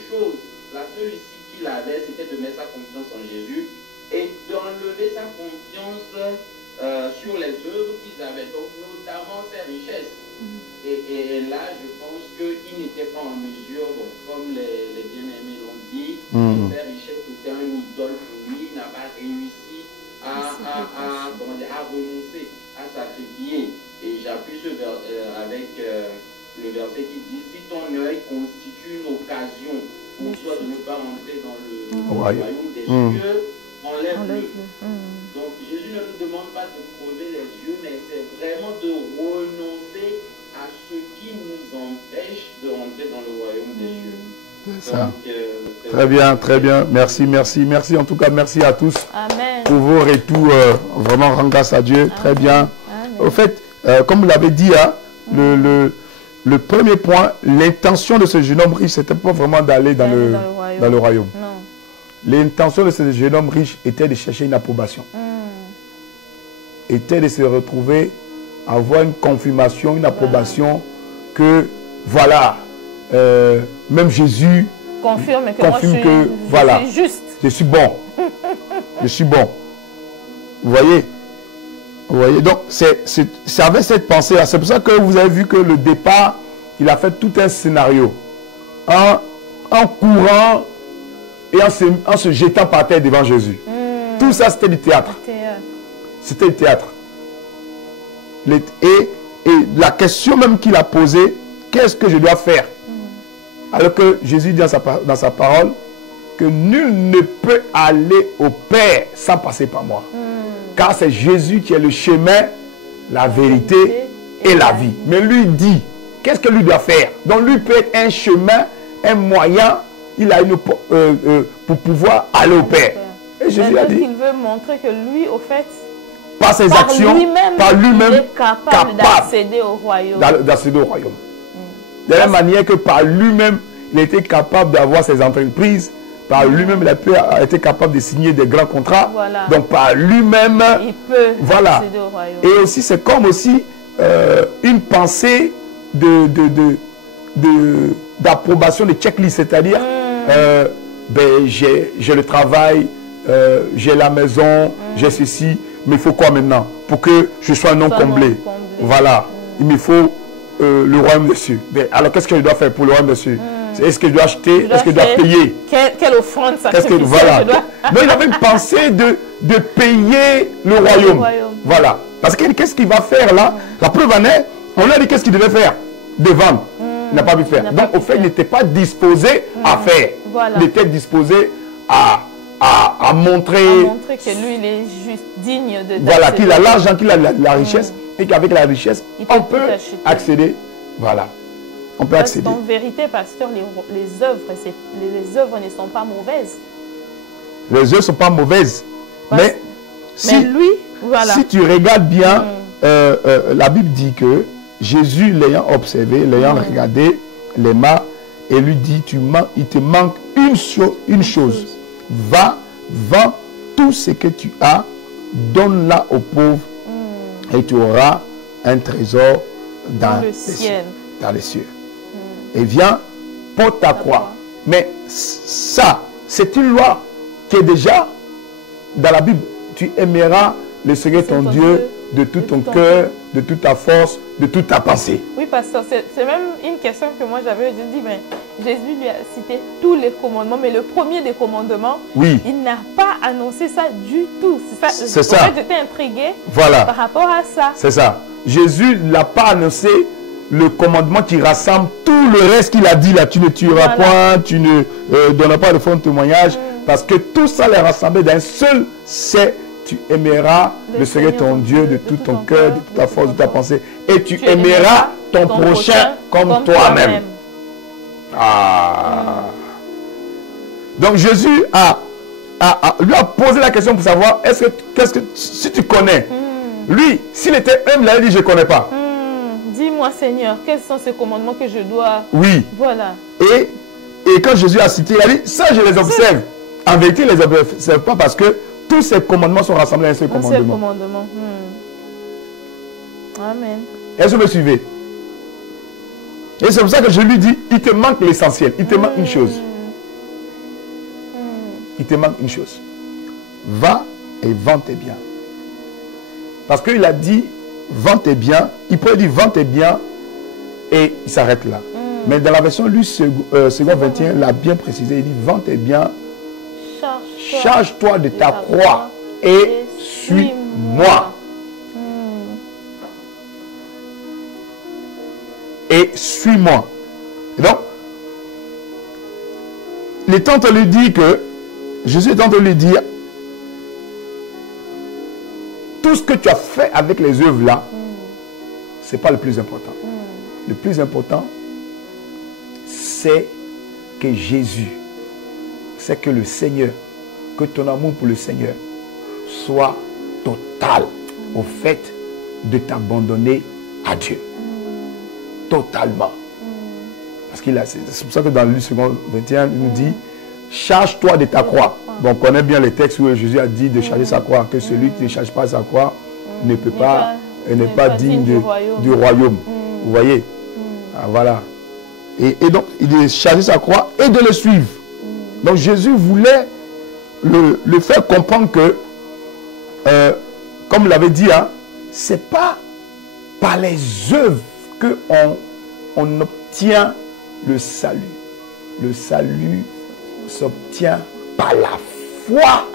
ici qu'il avait, c'était de mettre sa confiance en Jésus et d'enlever sa confiance sur les œuvres qu'ils avaient, donc notamment ses richesses. Et là, je pense qu'il n'était pas en mesure, donc, comme les bien-aimés l'ont dit, ses richesses étaient un idole pour lui, il n'a pas réussi à renoncer, à sacrifier. Et j'appuie avec le verset qui dit, si ton œil constitue une occasion pour toi de ne pas rentrer dans le royaume des cieux, enlève-le. Donc Jésus ne nous demande pas de crever les yeux, mais c'est vraiment de renoncer à ce qui nous empêche de rentrer dans le royaume des cieux. C'est ça. Très bien, très bien. Merci, merci, merci. En tout cas, merci à tous. Amen. Pour vos retours. Vraiment, rendre grâce à Dieu. Amen. Très bien. Amen. Au fait, comme vous l'avez dit, hein, le premier point, l'intention de ce jeune homme riche, c'était pas vraiment d'aller dans le royaume. Non. L'intention de ce jeune homme riche était de chercher une approbation. Était de se retrouver, avoir une confirmation, une approbation que, voilà, même Jésus confirme que je suis juste. Je suis bon. Je suis bon. Vous voyez? Vous voyez? Donc, c'est avec cette pensée-là. C'est pour ça que vous avez vu que le départ, il a fait tout un scénario. En courant et en se jetant par terre devant Jésus. Tout ça, c'était du théâtre. C'était du théâtre. Et la question même qu'il a posée, qu'est-ce que je dois faire? Alors que Jésus dit dans sa parole que nul ne peut aller au Père sans passer par moi. Car c'est Jésus qui est le chemin, la vérité et la vie. Mais lui dit, qu'est-ce que lui doit faire? Donc lui peut être un chemin, un moyen, il a pour pouvoir aller au Père. Et Jésus a dit, il veut montrer que lui, au fait, par ses actions, par lui-même, il est capable d'accéder au royaume. D'accéder au royaume. De la même manière que par lui-même, il était capable d'avoir ses entreprises. Par lui-même, il a été capable de signer des grands contrats. Voilà. Donc par lui-même, il peut accéder au royaume. Et aussi, c'est comme aussi une pensée d'approbation de checklist, c'est-à-dire ben, j'ai le travail, j'ai la maison, j'ai ceci, mais il faut quoi maintenant pour que je sois non comblé? Voilà, il me faut le royaume des cieux. Ben, alors qu'est-ce que je dois faire pour le royaume des cieux? Est-ce que je dois acheter? Est-ce que je dois payer? Quelle offrande sacrificielle voilà. je dois... Donc il avait une pensée de payer le royaume. Voilà. Parce que qu'est-ce qu'il va faire là? La preuve en est, on lui a dit qu'est-ce qu'il devait faire? De vendre. Il n'a pas pu faire. Donc au fait, il n'était pas disposé à faire. Voilà. Il était disposé à montrer... À montrer que lui, il est juste digne de... Voilà, qu'il a l'argent, qu'il a la richesse, et qu'avec la richesse, on peut accéder. Voilà. On peut accéder. En vérité, pasteur, les œuvres ne sont pas mauvaises. Les œuvres ne sont pas mauvaises. Mais lui, voilà. Si tu regardes bien, la Bible dit que Jésus, l'ayant observé, l'ayant regardé, l'aima, et lui dit, il te manque une chose. Va, vends tout ce que tu as, donne-la aux pauvres, et tu auras un trésor dans le ciel. Dans les cieux. Et viens, porte ta croix. Mais ça, c'est une loi qui est déjà dans la Bible. Tu aimeras le Seigneur ton Dieu de tout ton cœur, de toute ta force, de toute ta pensée. Oui, pasteur, c'est même une question que moi j'avais. Je dis, mais Jésus lui a cité tous les commandements, mais le premier des commandements, il n'a pas annoncé ça du tout. C'est ça. En fait, j'étais intriguée par rapport à ça. C'est ça. Jésus ne l'a pas annoncé. Le commandement qui rassemble tout le reste qu'il a dit là, tu ne tueras point, tu ne donneras pas de faux témoignage, parce que tout ça est rassemblé d'un seul, c'est tu aimeras le Seigneur ton Dieu de tout ton cœur, de toute ta force, de ta pensée, et tu aimeras ton prochain comme toi-même. Donc Jésus lui a posé la question pour savoir, si tu connais, lui, s'il était humble, il a dit je ne connais pas. Dis-moi, Seigneur, quels sont ces commandements que je dois... Oui. Voilà. Et quand Jésus a cité, il a dit, ça, je les observe. En vérité, il ne les observe pas parce que tous ces commandements sont rassemblés à un seul commandement. Un seul commandement. Amen. Est-ce que vous me suivez? Et c'est pour ça que je lui dis, il te manque l'essentiel. Il te manque une chose. Il te manque une chose. Va et vends tes biens. Parce qu'il a dit... Vends tes biens, il pourrait dire vends tes biens et il s'arrête là. Mais dans la version lui second 21, il a bien précisé, il dit vends tes biens, charge-toi de ta croix et suis-moi. Et suis-moi. Donc, il est temps de lui dire que, Jésus est en train de lui dire, tout ce que tu as fait avec les œuvres là, ce n'est pas le plus important. Le plus important, c'est que Jésus, c'est que le Seigneur, que ton amour pour le Seigneur soit total au fait de t'abandonner à Dieu. Totalement. Parce qu'il a, c'est pour ça que dans le second 21, il nous dit, charge-toi de ta croix. Bon, on connaît bien les textes où Jésus a dit de charger sa croix, que celui qui ne charge pas sa croix ne peut pas, n'est pas digne du royaume. Vous voyez? Voilà. Et donc, il est chargé sa croix et de le suivre. Donc, Jésus voulait le faire comprendre que, comme il l'avait dit, hein, ce n'est pas par les œuvres qu'on obtient le salut. Le salut s'obtient par la foi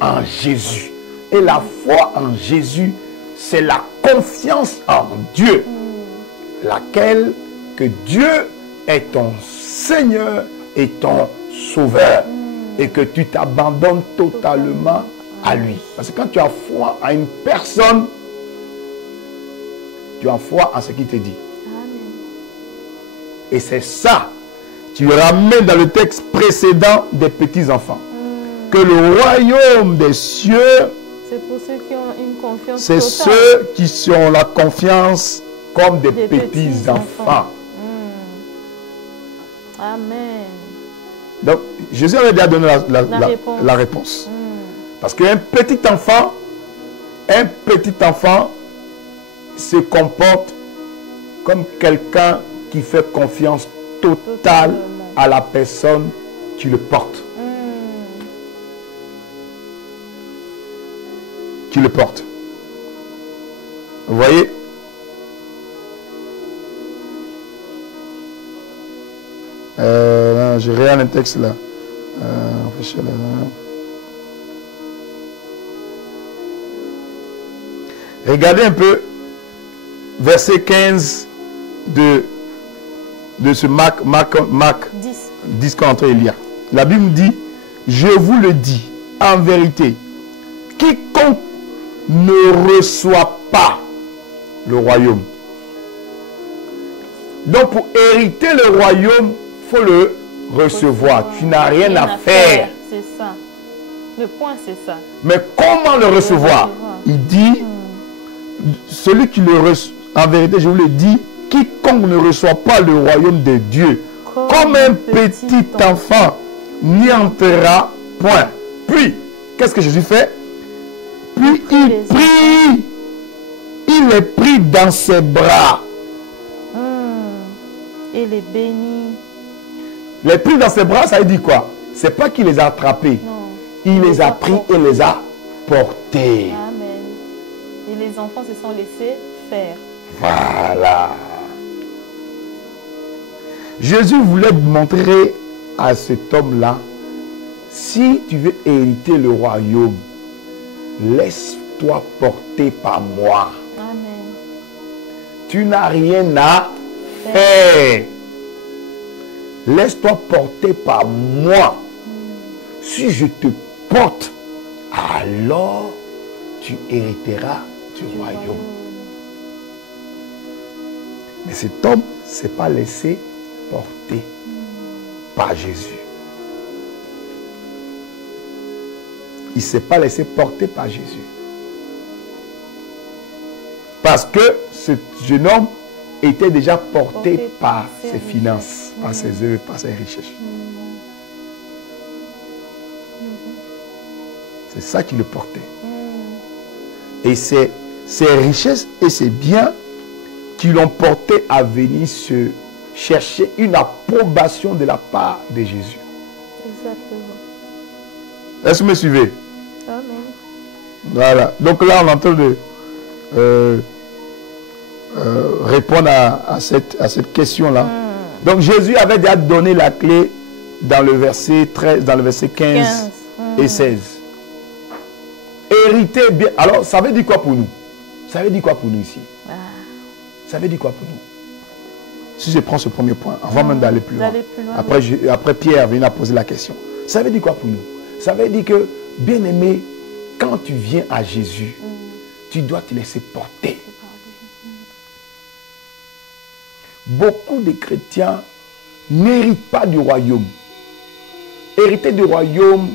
en Jésus. Et la foi en Jésus, c'est la confiance en Dieu, laquelle que Dieu est ton Seigneur et ton Sauveur, et que tu t'abandonnes totalement à lui. Parce que quand tu as foi en une personne, tu as foi en ce qu'il te dit. Et c'est ça, tu ramènes dans le texte précédent des petits enfants. Que le royaume des cieux C'est pour ceux qui ont une confiance C'est totale. ceux qui ont la confiance comme des petits enfants. Amen. Donc, Jésus avait déjà donné la réponse. Mm. Parce qu'un petit enfant se comporte comme quelqu'un qui fait confiance totale à la personne qui le porte. Qui le porte. Vous voyez? Je regarde un texte là. Regardez un peu verset 15 de ce Marc 10 qu'on est en train de lire. La Bible dit, je vous le dis en vérité, quiconque ne reçoit pas le royaume. Donc pour hériter le royaume, il faut le recevoir. Tu n'as rien à faire. C'est ça. Le point, c'est ça. Mais comment le recevoir? Il dit, celui qui le reçoit, en vérité, je vous le dis, quiconque ne reçoit pas le royaume de Dieu, comme un petit enfant, n'y entrera point. Puis, qu'est-ce que Jésus fait? Puis il prie. Il est pris dans ses bras. Et les bénit. Les pris dans ses bras, ça veut dire quoi? C'est pas qu'il les a attrapés. Non. Il les a pris et les a portés. Amen. Et les enfants se sont laissés faire. Voilà. Jésus voulait montrer à cet homme-là, si tu veux hériter le royaume, laisse-toi porter par moi. Amen. Tu n'as rien à faire. Laisse-toi porter par moi. Si je te porte, alors tu hériteras du royaume. Mais cet homme ne s'est pas laissé porter par Jésus. Il ne s'est pas laissé porter par Jésus. Parce que ce jeune homme était déjà porté par ses finances, par ses œuvres, par ses richesses. C'est ça qui le portait. Et c'est ses richesses et ses biens qui l'ont porté à venir se chercher une approbation de la part de Jésus. Exactement. Est-ce que vous me suivez? Amen. Voilà. Donc là, on est en train de répondre à cette question-là. Donc Jésus avait déjà donné la clé dans le verset 13, dans le verset 15 et 16. Hériter bien. Alors, ça veut dire quoi pour nous? Ça veut dire quoi pour nous ici? Ça veut dire quoi pour nous? Si je prends ce premier point, avant même d'aller plus loin. Après Pierre vient à poser la question. Ça veut dire quoi pour nous? Ça veut dire que, bien aimé, quand tu viens à Jésus, tu dois te laisser porter. Beaucoup de chrétiens n'héritent pas du royaume. Hériter du royaume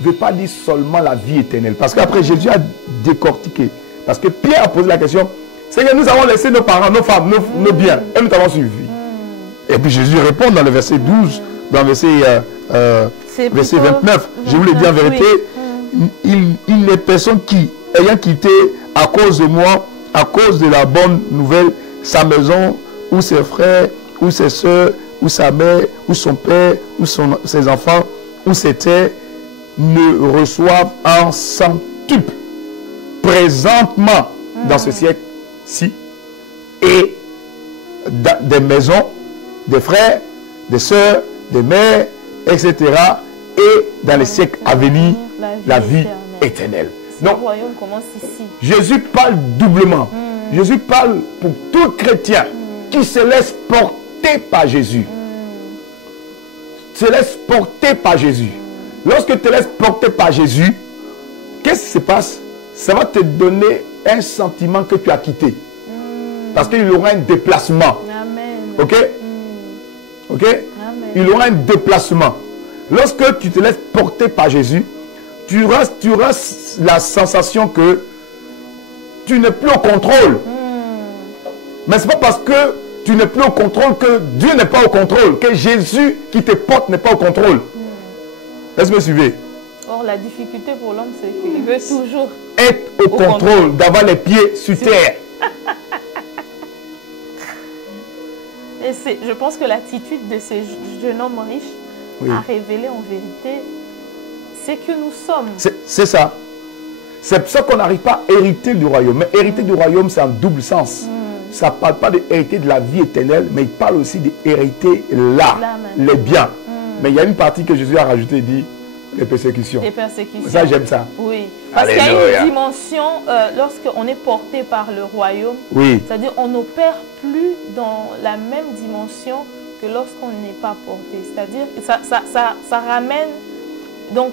ne veut pas dire seulement la vie éternelle. Parce qu'après, Jésus a décortiqué. Parce que Pierre a posé la question, c'est que nous avons laissé nos parents, nos femmes, nos biens, et nous t'avons suivi. Et puis Jésus répond dans le verset 12, dans le verset 29. Je vous l'ai dit en vérité, il n'est personne qui, ayant quitté à cause de moi, à cause de la bonne nouvelle, sa maison, ou ses frères, ou ses soeurs, ou sa mère, ou son père, ou ses enfants, ou ses terres, ne reçoivent en centuple présentement dans ce siècle-ci et des maisons, des frères, des soeurs, des mères, etc. et dans les siècles à venir, la vie éternelle. Donc, le royaume commence ici. Jésus parle doublement. Jésus parle pour tout chrétien qui se laisse porter par Jésus. Se laisse porter par Jésus. Lorsque tu te laisses porter par Jésus, qu'est-ce qui se passe? Ça va te donner un sentiment que tu as quitté. Parce qu'il y aura un déplacement. Amen. Ok? Ok? Amen. Il y aura un déplacement. Lorsque tu te laisses porter par Jésus, tu auras la sensation que tu n'es plus au contrôle. Mais ce n'est pas parce que tu n'es plus au contrôle que Dieu n'est pas au contrôle, que Jésus qui te porte n'est pas au contrôle. Est-ce que vous me suivez? Or, la difficulté pour l'homme, c'est qu'il veut toujours être au contrôle, d'avoir les pieds sur terre. Et je pense que l'attitude de ce jeune homme riche a révélé en vérité ce que nous sommes. C'est ça. C'est pour ça qu'on n'arrive pas à hériter du royaume. Mais hériter du royaume, c'est un double sens. Ça ne parle pas d'hériter de la vie éternelle, mais il parle aussi d'hériter là, les biens. Mais il y a une partie que Jésus a rajoutée, il dit les persécutions. Les persécutions. Ça, j'aime ça. Oui. Parce qu'il y a une dimension, lorsqu'on est porté par le royaume, c'est-à-dire on n'opère plus dans la même dimension que lorsqu'on n'est pas porté. C'est-à-dire ça ramène donc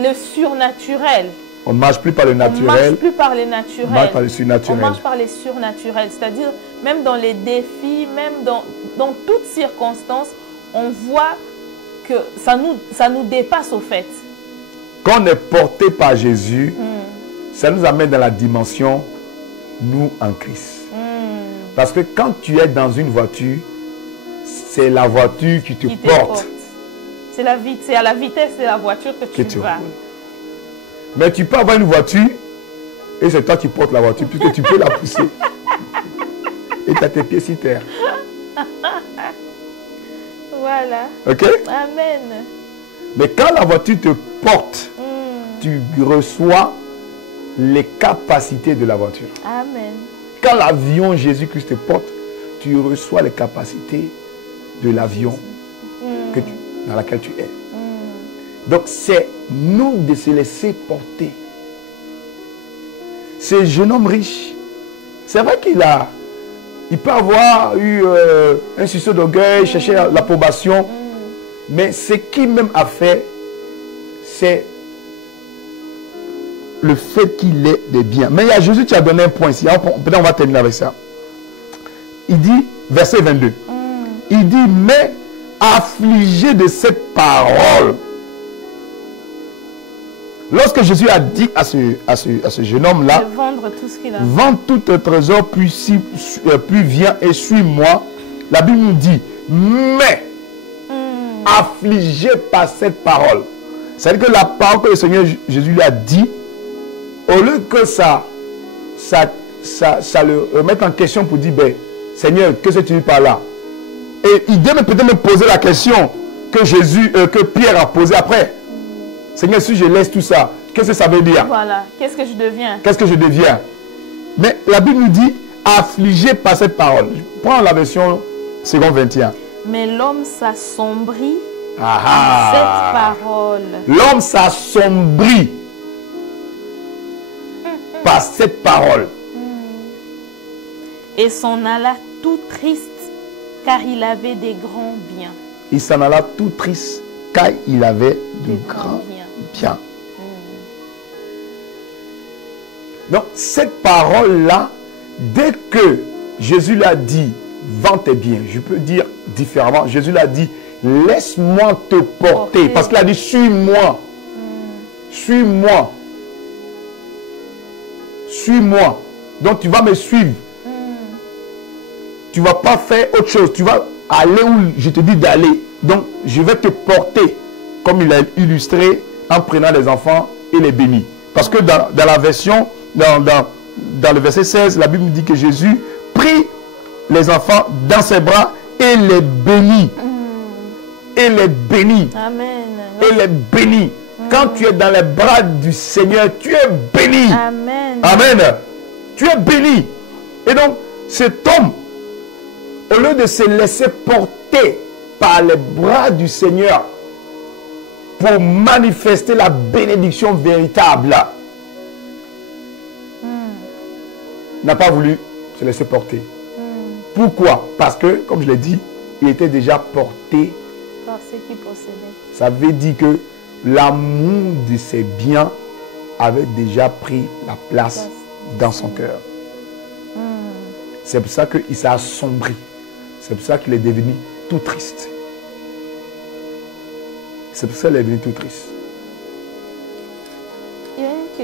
le surnaturel. On ne marche plus par le naturel. On ne marche plus par les naturels. On marche par le surnaturel. On marche par les surnaturels. C'est-à-dire, même dans les défis, même dans toutes circonstances, on voit que ça nous dépasse au fait. Quand on est porté par Jésus, ça nous amène dans la dimension nous en Christ. Parce que quand tu es dans une voiture, c'est la voiture qui te porte. C'est à la vitesse de la voiture que tu vas. Mais tu peux avoir une voiture et c'est toi qui portes la voiture puisque tu peux la pousser. Et tu as tes pieds sur terre. Voilà. Ok? Amen. Mais quand la voiture te porte, tu reçois les capacités de la voiture. Amen. Quand l'avion Jésus-Christ te porte, tu reçois les capacités de l'avion dans laquelle tu es. Donc c'est nous de se laisser porter. Ce jeune homme riche, c'est vrai il peut avoir eu un sursaut d'orgueil, chercher l'approbation, mais ce qu'il même a fait, c'est le fait qu'il ait des biens. Mais il y a Jésus qui a donné un point ici. Peut-être on va terminer avec ça. Il dit, verset 22, il dit, mais affligé de cette parole. Lorsque Jésus a dit à ce jeune homme-là, vendre tout ce qu'il a. Vends tout ton trésor, puis viens et suis-moi. La Bible nous dit, mais affligé par cette parole. C'est-à-dire que la parole que le Seigneur Jésus lui a dit, au lieu que ça le remette en question pour dire, ben, Seigneur, qu'est-ce que tu dis par là? Et il devait peut-être me poser la question que Pierre a posée après. Seigneur, si je laisse tout ça, qu'est-ce que ça veut dire? Voilà, qu'est-ce que je deviens? Qu'est-ce que je deviens? Mais la Bible nous dit, affligé par cette parole. Je prends la version seconde 21. Mais l'homme s'assombrit cette parole. L'homme s'assombrit par cette parole. Et s'en alla tout triste, car il avait des grands biens. Il s'en alla tout triste, car il avait de grands biens. Donc, cette parole-là, dès que Jésus l'a dit, vends tes biens, je peux dire différemment, Jésus l'a dit, laisse-moi te porter. Parce qu'il a dit, suis-moi. Suis-moi. Suis-moi. Donc, tu vas me suivre. Tu ne vas pas faire autre chose. Tu vas aller où je te dis d'aller. Donc, je vais te porter. Comme il a illustré en prenant les enfants et les bénit. Parce que dans la version, dans le verset 16, la Bible dit que Jésus prit les enfants dans ses bras et les bénit. Et les bénit. Amen. Et les bénit. Quand tu es dans les bras du Seigneur, tu es béni. Amen. Amen. Tu es béni. Et donc, cet homme, au lieu de se laisser porter par les bras du Seigneur pour manifester la bénédiction véritable, n'a pas voulu se laisser porter. Pourquoi? Parce que, comme je l'ai dit, il était déjà porté par ce qu'il possédait. Ça veut dire que l'amour de ses biens avait déjà pris la place dans son cœur. C'est pour ça qu'il s'est assombri. C'est pour ça qu'il est devenu tout triste. C'est pour ça qu'il est devenu tout triste.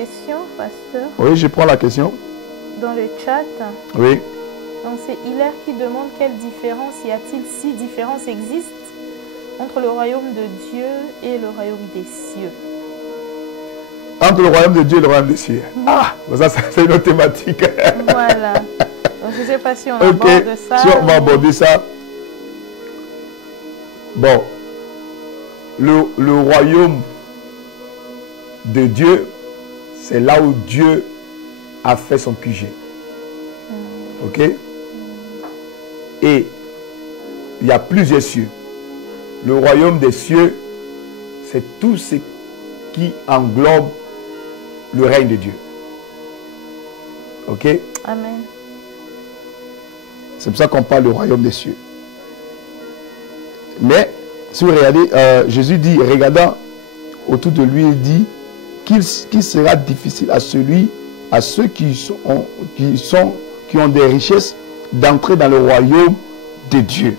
question, pasteur. Oui, je prends la question. Dans le chat. Oui. Donc c'est Hilaire qui demande quelle différence y a-t-il, si différence existe entre le royaume de Dieu et le royaume des cieux. Entre le royaume de Dieu et le royaume des cieux. Ah, ça c'est une autre thématique. Voilà. Donc, je ne sais pas si on aborde ça. Si on va aborder ça. Bon. Le royaume de Dieu, c'est là où Dieu a fait son QG. Ok? Et il y a plusieurs cieux. Le royaume des cieux, c'est tout ce qui englobe le règne de Dieu. Ok? Amen. C'est pour ça qu'on parle du royaume des cieux. Mais, si vous regardez, Jésus dit, regardant autour de lui, il dit qu'il sera difficile à ceux qui ont des richesses d'entrer dans le royaume de Dieu.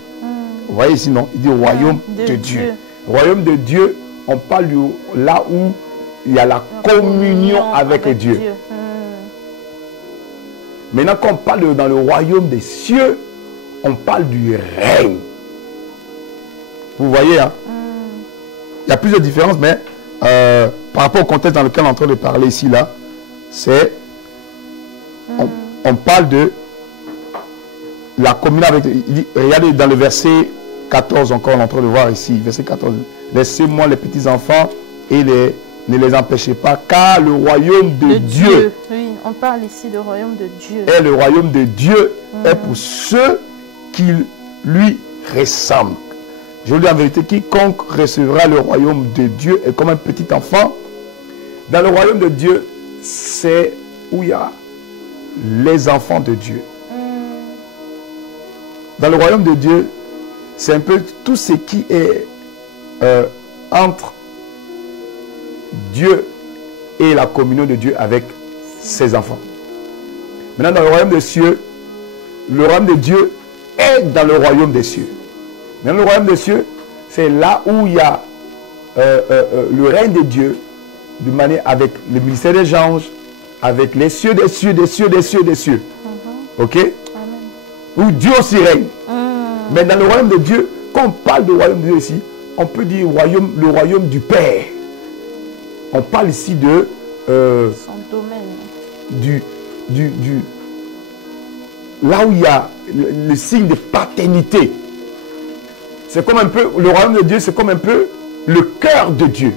Vous voyez ici, non? Il dit royaume de Dieu. Royaume de Dieu, on parle là où il y a la communion avec Dieu. Maintenant, quand on parle dans le royaume des cieux, on parle du règne. Vous voyez, hein? Il y a plusieurs différences, mais par rapport au contexte dans lequel on est en train de parler ici, là, c'est... On parle de la communion avec... Regardez dans le verset 14 encore, on est en train de voir ici, verset 14. Laissez-moi les petits enfants et ne les empêchez pas, car le royaume de Dieu. Oui, on parle ici du royaume de Dieu. Et le royaume de Dieu est pour ceux qui lui ressemblent. Je vous dis en vérité, quiconque recevra le royaume de Dieu est comme un petit enfant. Dans le royaume de Dieu, c'est où il y a les enfants de Dieu. Dans le royaume de Dieu, c'est un peu tout ce qui est entre Dieu et la communion de Dieu avec ses enfants. Maintenant, dans le royaume des cieux, le royaume de Dieu est dans le royaume des cieux. Maintenant, le royaume des cieux, c'est là où il y a le règne de Dieu, de manière avec le ministère des anges, avec les cieux des cieux, des cieux, des cieux, des cieux. Ok? Amen. Où Dieu aussi règne. Mais dans le royaume de Dieu, quand on parle du royaume de Dieu ici, on peut dire le royaume du Père. On parle ici de... son domaine. Là où il y a le signe de paternité. C'est comme un peu... Le royaume de Dieu, c'est comme un peu le cœur de Dieu.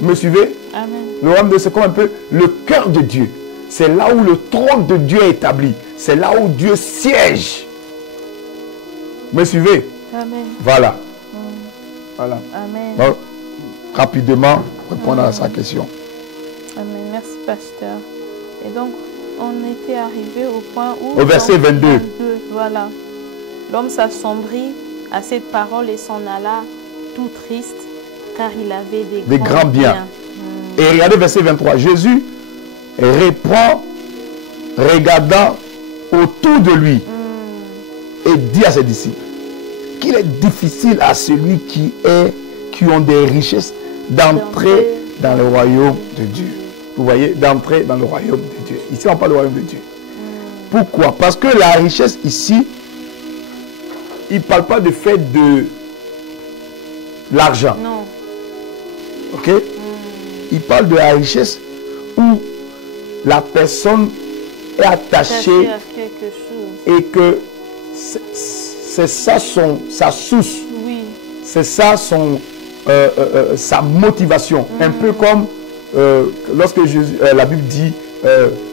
Vous me suivez? Amen. Le royaume de Dieu, c'est comme un peu le cœur de Dieu. C'est là où le trône de Dieu est établi. C'est là où Dieu siège. Vous me suivez? Amen. Voilà. Voilà. Amen. Donc, rapidement, répondre à sa question. Amen. Merci, pasteur. Et donc, on était arrivé au point où... Au verset 22. Voilà. L'homme s'assombrit à cette parole et s'en alla tout triste, car il avait des grands biens. Et regardez verset 23. Jésus répond, regardant autour de lui, et dit à ses disciples qu'il est difficile à celui qui ont des richesses d'entrer dans le royaume de Dieu. Vous voyez, d'entrer dans le royaume de Dieu. Ici, on parle du royaume de Dieu. Pourquoi? Parce que la richesse ici, il ne parle pas de fait de l'argent. Non. Ok? Il parle de la richesse où la personne est attachée à quelque chose. et que c'est ça sa source. Oui. C'est ça sa motivation. Un peu comme lorsque la Bible dit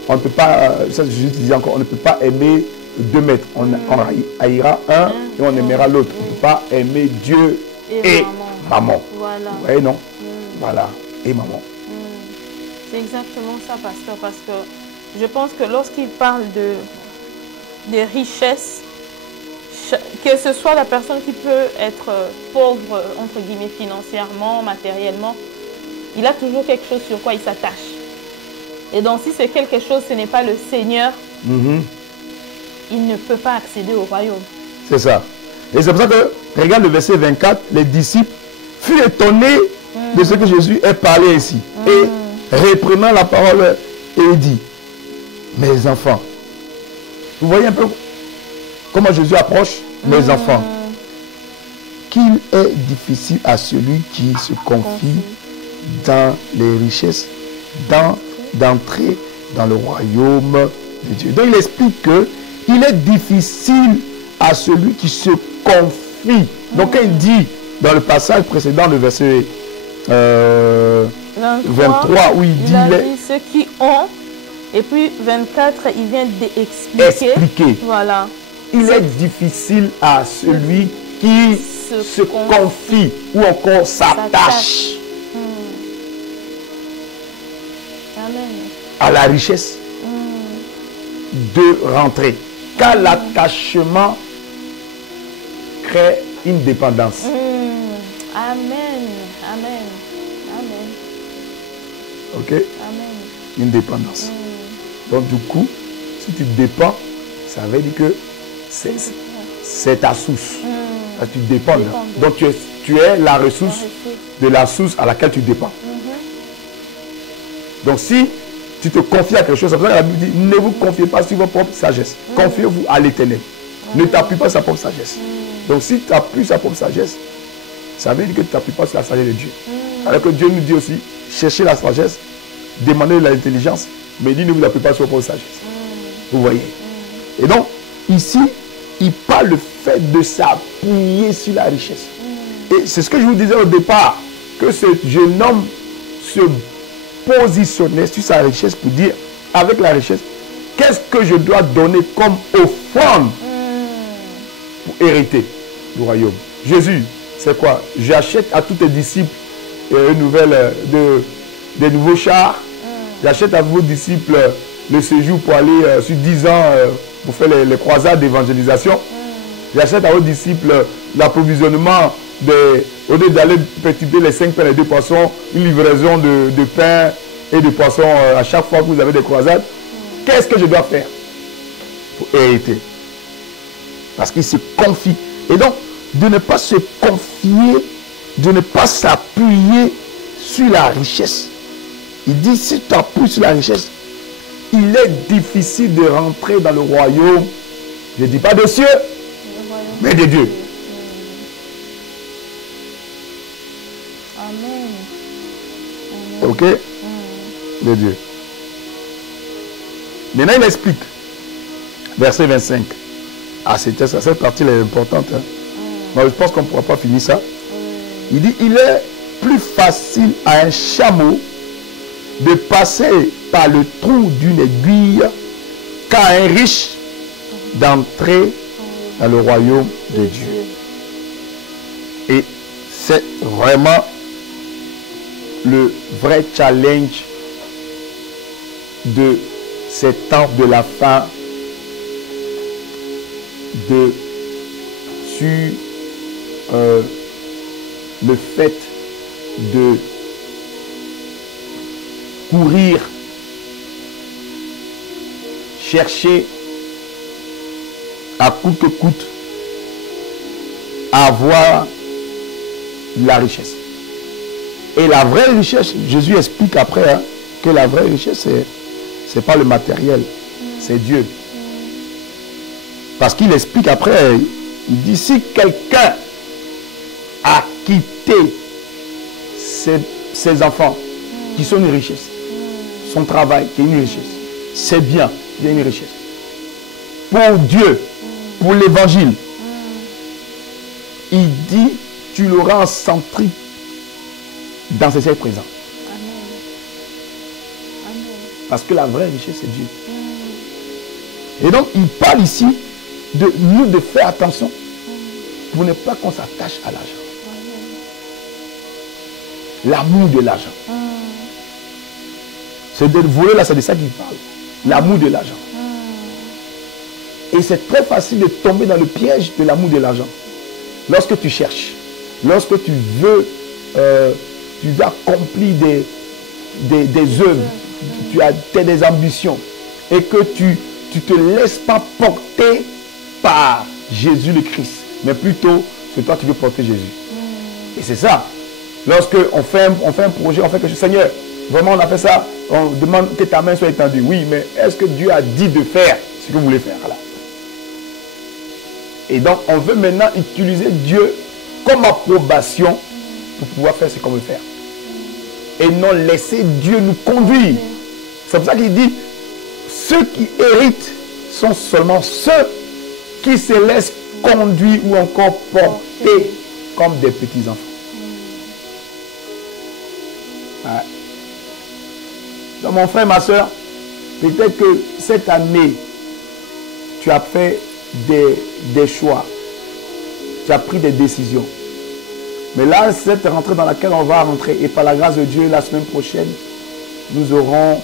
on ne peut pas, ça Jésus disait encore, on ne peut pas aimer deux maîtres. On haïra un et on aimera l'autre. On ne peut pas aimer Dieu et maman. Voilà. Vous voyez, non? Voilà. Et maman. C'est exactement ça, pasteur, parce que je pense que lorsqu'il parle de richesse, que ce soit la personne qui peut être pauvre, entre guillemets, financièrement, matériellement, il a toujours quelque chose sur quoi il s'attache. Et donc, si c'est quelque chose, ce n'est pas le Seigneur, il ne peut pas accéder au royaume. C'est ça. Et c'est pour ça que, regarde le verset 24, les disciples furent étonnés de ce que Jésus ait parlé ici. Et reprenant la parole, et il dit, mes enfants, vous voyez un peu comment Jésus approche, mes enfants, qu'il est difficile à celui qui se confie dans les richesses, d'entrer dans le royaume de Dieu. Donc il explique que il est difficile à celui qui se confie. Donc quand il dit dans le passage précédent, le verset 23, où il dit ceux qui ont, et puis 24, il vient d'expliquer. Voilà. Il est difficile à celui qui se confie ou encore s'attache à la richesse de rentrer. Car l'attachement crée une dépendance. Amen. Amen. Amen. Ok? Amen. Une dépendance. Donc du coup, si tu dépends, ça veut dire que c'est ta source. Tu dépends. Donc tu es la ressource de la source à laquelle tu dépends. Donc si tu te confies à quelque chose, c'est pour ça que la Bible dit, ne vous confiez pas sur votre propre sagesse. Confiez-vous à l'Éternel. Ne t'appuie pas sur sa propre sagesse. Donc si tu appuies sur sa propre sagesse, ça veut dire que tu t'appuies pas sur la sagesse de Dieu. Alors que Dieu nous dit aussi, cherchez la sagesse, demandez de l'intelligence, mais il dit, ne vous appuyez pas sur votre propre sagesse. Vous voyez? Et donc, ici, il parle le fait de s'appuyer sur la richesse. Et c'est ce que je vous disais au départ, que ce jeune homme se positionnait sur sa richesse pour dire, avec la richesse, qu'est-ce que je dois donner comme offrande pour hériter du royaume? Jésus, c'est quoi? J'achète à tous tes disciples des nouveaux chars. J'achète à vos disciples le séjour pour aller sur 10 ans pour faire les croisades d'évangélisation. J'achète à vos disciples l'approvisionnement au lieu d'aller perturber les 5 pains et 2 poissons, une livraison de pain et de poissons à chaque fois que vous avez des croisades. Qu'est-ce que je dois faire pour hériter? Parce qu'il se confie. Et donc, de ne pas se confier, de ne pas s'appuyer sur la richesse. Il dit, si tu appuies sur la richesse, il est difficile de rentrer dans le royaume, je ne dis pas de cieux, mais de Dieu. Amen. Ok? De Dieu. Maintenant, il explique. Verset 25. Ah, cette partie est importante. Hein? Moi, je pense qu'on ne pourra pas finir ça. Il dit, il est plus facile à un chameau de passer par le trou d'une aiguille qu'à un riche d'entrer dans le royaume de Dieu. Et c'est vraiment le vrai challenge de ces temps de la fin sur le fait de courir, chercher à coûte que coûte à avoir la richesse. Et la vraie richesse, Jésus explique après que la vraie richesse, c'est pas le matériel, c'est Dieu. Parce qu'il explique après, il dit, si quelqu'un a quitté ses enfants, qui sont une richesse, son travail, qui est une richesse, ses biens, qui est une richesse, pour Dieu, pour l'évangile, il dit, tu l'auras en centrique dans ses siècles présents. Parce que la vraie richesse, c'est Dieu. Et donc, il parle ici de nous de faire attention pour ne pas qu'on s'attache à l'argent. L'amour de l'argent. C'est de voler là, c'est de ça qu'il parle. L'amour de l'argent. Et c'est très facile de tomber dans le piège de l'amour de l'argent. Lorsque tu cherches, lorsque tu veux accomplir des œuvres, tu as des ambitions, et que tu te laisses pas porter par Jésus le Christ, mais plutôt que toi tu veux porter Jésus. Et c'est ça. Lorsque on fait un projet, on fait que Seigneur, Vraiment, on a fait ça. On demande que ta main soit étendue. Oui, mais est-ce que Dieu a dit de faire ce que vous voulez faire là? Et donc, on veut maintenant utiliser Dieu comme approbation pour pouvoir faire ce qu'on veut faire. Et non laisser Dieu nous conduire. C'est pour ça qu'il dit, ceux qui héritent sont seulement ceux qui se laissent conduire ou encore porter comme des petits-enfants. Ouais. Donc mon frère, ma soeur, peut-être que cette année, tu as fait des choix. Tu as pris des décisions. Mais là, cette rentrée dans laquelle on va rentrer, et par la grâce de Dieu, la semaine prochaine, nous aurons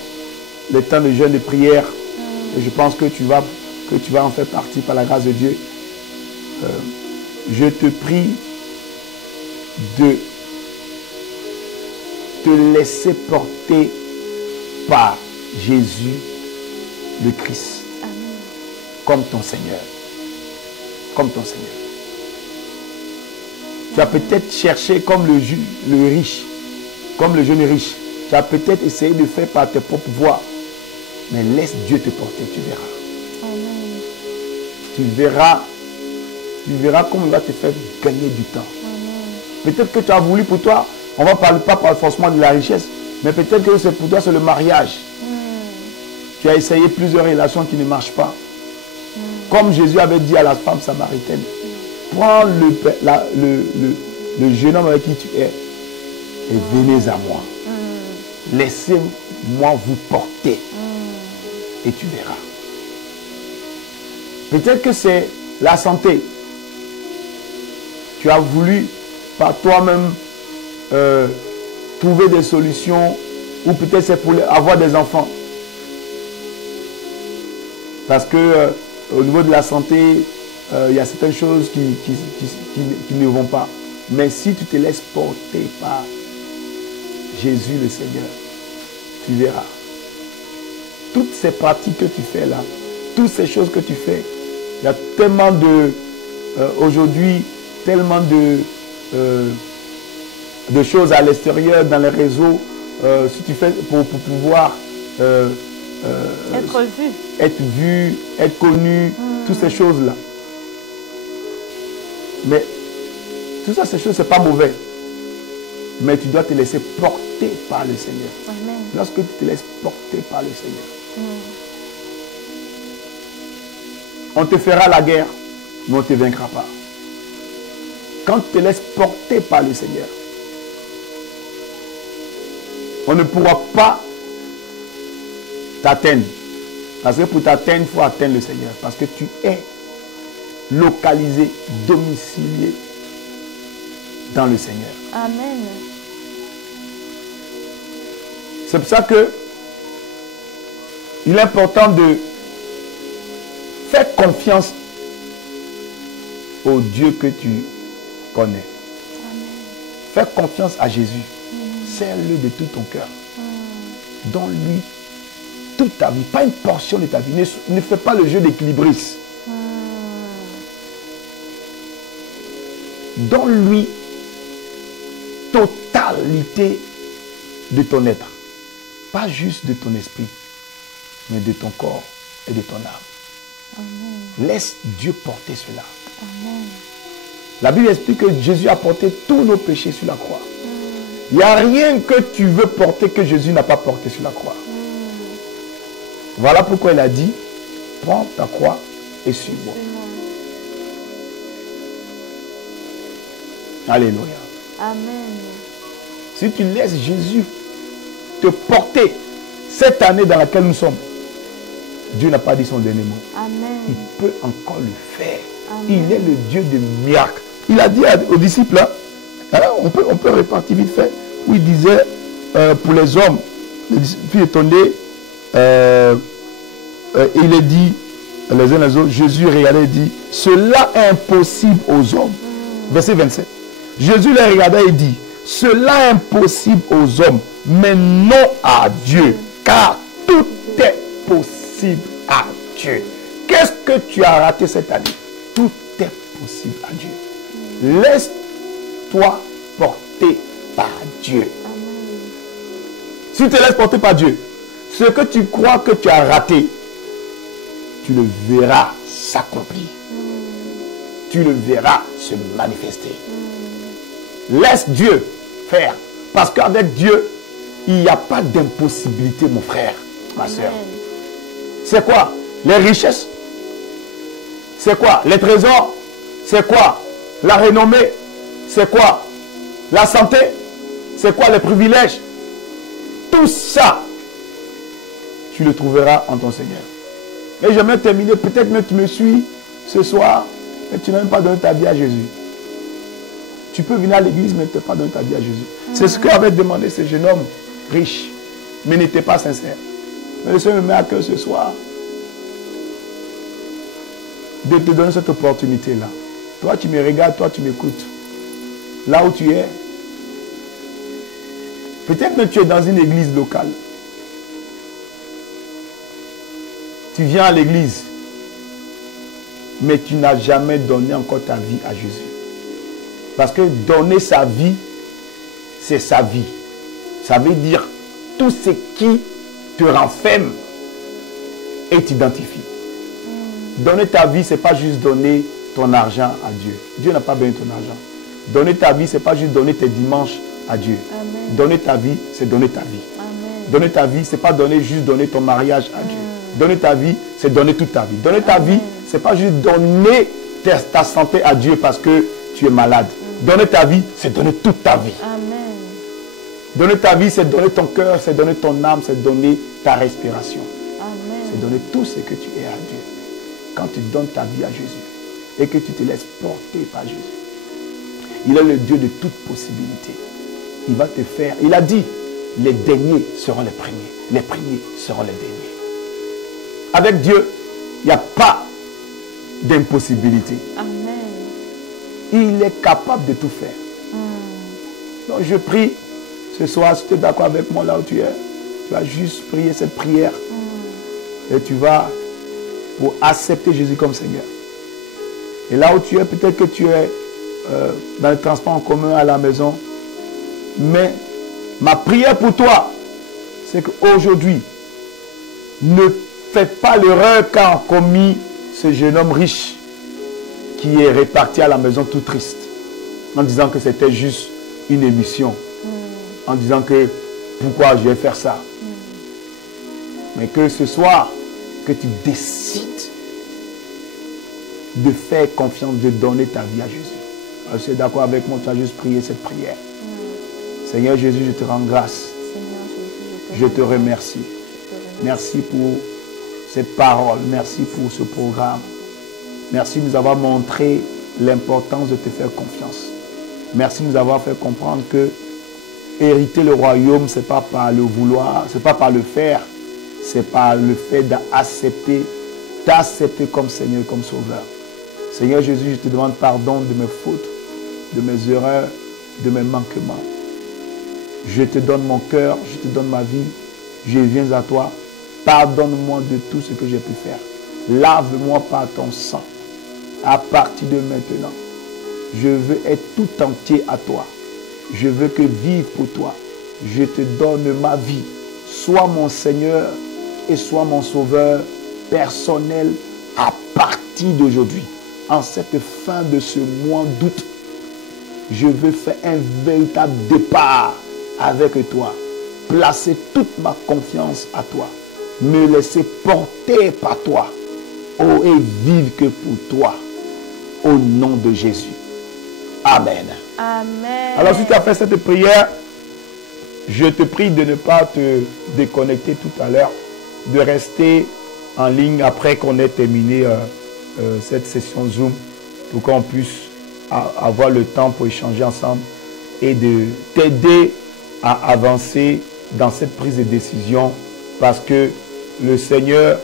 le temps de jeûne et de prière. Et je pense que tu vas en faire partie par la grâce de Dieu. Je te prie de te laisser porter par Jésus le Christ. Amen. Comme ton Seigneur. Comme ton Seigneur. Tu as peut-être cherché comme le riche, comme le jeune riche. Tu as peut-être essayé de faire par tes propres voies. Mais laisse Dieu te porter, tu verras. Amen. Tu verras comment il va te faire gagner du temps. Peut-être que tu as voulu pour toi, on ne va pas parler forcément de la richesse, mais peut-être que c'est pour toi, c'est le mariage. Tu as essayé plusieurs relations qui ne marchent pas. Comme Jésus avait dit à la femme samaritaine, prends le jeune homme avec qui tu es et venez à moi. Laissez-moi vous porter et tu verras. Peut-être que c'est la santé. Tu as voulu par toi-même trouver des solutions, ou peut-être c'est pour avoir des enfants. Parce que au niveau de la santé, il y a certaines choses qui ne vont pas. Mais si tu te laisses porter par Jésus le Seigneur, tu verras. Toutes ces pratiques que tu fais là, toutes ces choses que tu fais, il y a tellement de... aujourd'hui, tellement de choses à l'extérieur, dans les réseaux, si tu fais pour pouvoir être vu, être connu, toutes ces choses-là. Mais tout ça, ces choses, ce n'est pas mauvais. Mais tu dois te laisser porter par le Seigneur. Amen. Lorsque tu te laisses porter par le Seigneur, on te fera la guerre, mais on ne te vaincra pas. Quand tu te laisses porter par le Seigneur, on ne pourra pas t'atteindre. Parce que pour t'atteindre, il faut atteindre le Seigneur. Parce que tu es localisé, domicilié dans le Seigneur. Amen. C'est pour ça que il est important de faire confiance au Dieu que tu connais. Amen. Fais confiance à Jésus. Serre-le de tout ton cœur. Donne-lui toute ta vie, pas une portion de ta vie. Ne fais pas le jeu d'équilibriste. Donne-lui totalité de ton être. Pas juste de ton esprit, mais de ton corps et de ton âme. Amen. Laisse Dieu porter cela. Amen. La Bible explique que Jésus a porté tous nos péchés sur la croix. Il n'y a rien que tu veux porter que Jésus n'a pas porté sur la croix. Voilà pourquoi il a dit, prends ta croix et suis-moi. Alléluia. Amen. Si tu laisses Jésus te porter cette année dans laquelle nous sommes, Dieu n'a pas dit son dernier mot. Amen. Il peut encore le faire. Amen. Il est le Dieu de miracles. Il a dit aux disciples, là, on peut répartir vite fait, où il disait pour les hommes, les disciples étonnés, il est dit les uns les autres, Jésus regardait et dit, cela est impossible aux hommes. Verset 27. Jésus les regardait et dit, cela est impossible aux hommes, mais non à Dieu, car tout est possible à Dieu. Qu'est-ce que tu as raté cette année? Tout est possible à Dieu. Laisse-toi porter par Dieu. Si tu te laisses porter par Dieu, ce que tu crois que tu as raté, tu le verras s'accomplir. Tu le verras se manifester. Laisse Dieu faire. Parce qu'avec Dieu, il n'y a pas d'impossibilité, mon frère, ma soeur. C'est quoi? Les richesses? C'est quoi? Les trésors? C'est quoi? La renommée? C'est quoi? La santé? C'est quoi les privilèges? Tout ça, tu le trouveras en ton Seigneur. Et j'aimerais terminer, peut-être même tu me suis ce soir, mais tu n'as même pas donné ta vie à Jésus. Tu peux venir à l'église, mais tu n'as pas donné ta vie à Jésus. C'est ce qu'avait demandé ce jeune homme riche, mais n'était pas sincère. Mais le Seigneur me met à cœur ce soir de te donner cette opportunité-là. Toi, tu me regardes, toi, tu m'écoutes. Là où tu es, peut-être que tu es dans une église locale. Tu viens à l'église, mais tu n'as jamais donné encore ta vie à Jésus. Parce que donner sa vie, c'est sa vie. Ça veut dire tout ce qui te renferme et t'identifie. Donner ta vie, ce n'est pas juste donner ton argent à Dieu. Dieu n'a pas besoin de ton argent. Donner ta vie, ce n'est pas juste donner tes dimanches à Dieu. Amen. Donner ta vie, c'est donner ta vie. Amen. Donner ta vie, ce n'est pas juste donner ton mariage à Dieu. Donner ta vie, c'est donner toute ta vie. Donner ta vie, ce n'est pas juste donner ta santé à Dieu parce que tu es malade. Donner ta vie, c'est donner toute ta vie. Amen. Donner ta vie, c'est donner ton cœur, c'est donner ton âme, c'est donner ta respiration. C'est donner tout ce que tu es à Dieu. Quand tu donnes ta vie à Jésus et que tu te laisses porter par Jésus, il est le Dieu de toute possibilité. Il va te faire, il a dit, les derniers seront les premiers seront les derniers. Avec Dieu, il n'y a pas d'impossibilité. Amen. Il est capable de tout faire. Donc je prie ce soir, si tu es d'accord avec moi là où tu es, tu vas juste prier cette prière et tu vas pour accepter Jésus comme Seigneur. Et là où tu es, peut-être que tu es dans le transport en commun à la maison, mais ma prière pour toi, c'est qu'aujourd'hui, ne fais pas l'erreur qu'a commis ce jeune homme riche qui est réparti à la maison tout triste, en disant que c'était juste une émission, en disant que pourquoi je vais faire ça. Mais que ce soir, que tu décides de faire confiance, de donner ta vie à Jésus. Alors, si tu es d'accord avec moi, tu as juste prié cette prière. Seigneur Jésus, je te rends grâce. Je te remercie. Merci pour cette parole. Merci pour ce programme. Merci de nous avoir montré l'importance de te faire confiance. Merci de nous avoir fait comprendre que hériter le royaume, ce n'est pas par le vouloir, ce n'est pas par le faire, c'est par le fait d'accepter, t'accepter comme Seigneur, comme Sauveur. Seigneur Jésus, je te demande pardon de mes fautes, de mes erreurs, de mes manquements. Je te donne mon cœur, je te donne ma vie, je viens à toi. Pardonne-moi de tout ce que j'ai pu faire. Lave-moi par ton sang. À partir de maintenant, je veux être tout entier à toi. Je veux que vivre pour toi. Je te donne ma vie. Sois mon Seigneur et sois mon Sauveur personnel à partir d'aujourd'hui. En cette fin de ce mois d'août, je veux faire un véritable départ avec toi. Placer toute ma confiance à toi. Me laisser porter par toi. Oh, et vivre que pour toi. Au nom de Jésus. Amen. Amen. Alors si tu as fait cette prière, je te prie de ne pas te déconnecter tout à l'heure, de rester en ligne après qu'on ait terminé cette session Zoom pour qu'on puisse avoir le temps pour échanger ensemble et de t'aider à avancer dans cette prise de décision parce que le Seigneur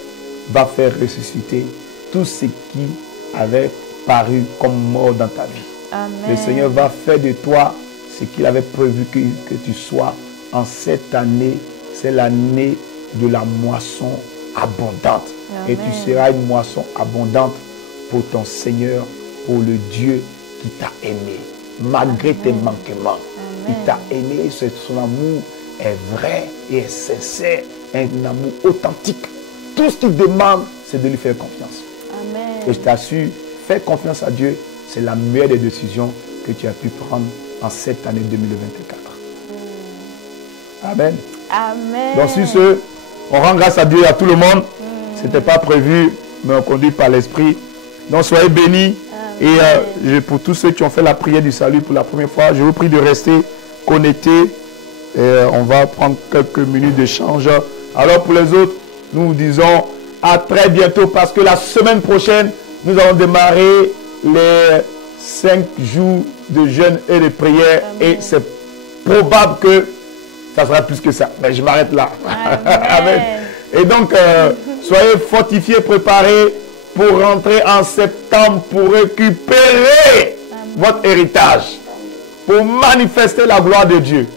va faire ressusciter tout ce qui avait paru comme mort dans ta vie. Amen. Le Seigneur va faire de toi ce qu'il avait prévu que tu sois en cette année. C'est l'année de la moisson abondante. Amen. Et tu seras une moisson abondante pour ton Seigneur, pour le Dieu qui t'a aimé, malgré tes manquements. Amen. Il t'a aimé, c'est son amour est vrai et est sincère, un amour authentique. Tout ce qu'il demande, c'est de lui faire confiance. Amen. Et je t'assure, faire confiance à Dieu, c'est la meilleure des décisions que tu as pu prendre en cette année 2024. Amen. Amen. Donc sur ce, on rend grâce à Dieu et à tout le monde. Ce n'était pas prévu, mais on conduit par l'Esprit. Donc soyez bénis. Et pour tous ceux qui ont fait la prière du salut pour la première fois, je vous prie de rester connectés. On va prendre quelques minutes d'échange. Alors pour les autres, nous vous disons à très bientôt parce que la semaine prochaine, nous allons démarrer les 5 jours de jeûne et de prière. Amen. Et c'est probable que ça sera plus que ça. Mais je m'arrête là. Amen. Amen. Et donc, soyez fortifiés, préparés pour rentrer en septembre, pour récupérer votre héritage, pour manifester la gloire de Dieu.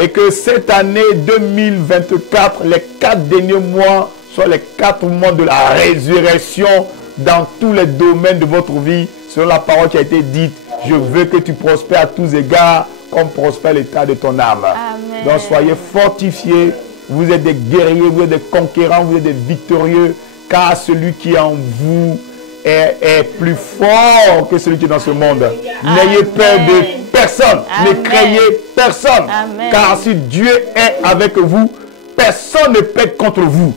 Et que cette année 2024, les 4 derniers mois, soient les 4 mois de la résurrection dans tous les domaines de votre vie, selon la parole qui a été dite. Je veux que tu prospères à tous égards, comme prospère l'état de ton âme. Amen. Donc soyez fortifiés. Vous êtes des guerriers, vous êtes des conquérants, vous êtes des victorieux, car celui qui est en vous est plus fort que celui qui est dans ce monde. N'ayez peur de personne, ne craignez personne, car si Dieu est avec vous, personne ne pète contre vous.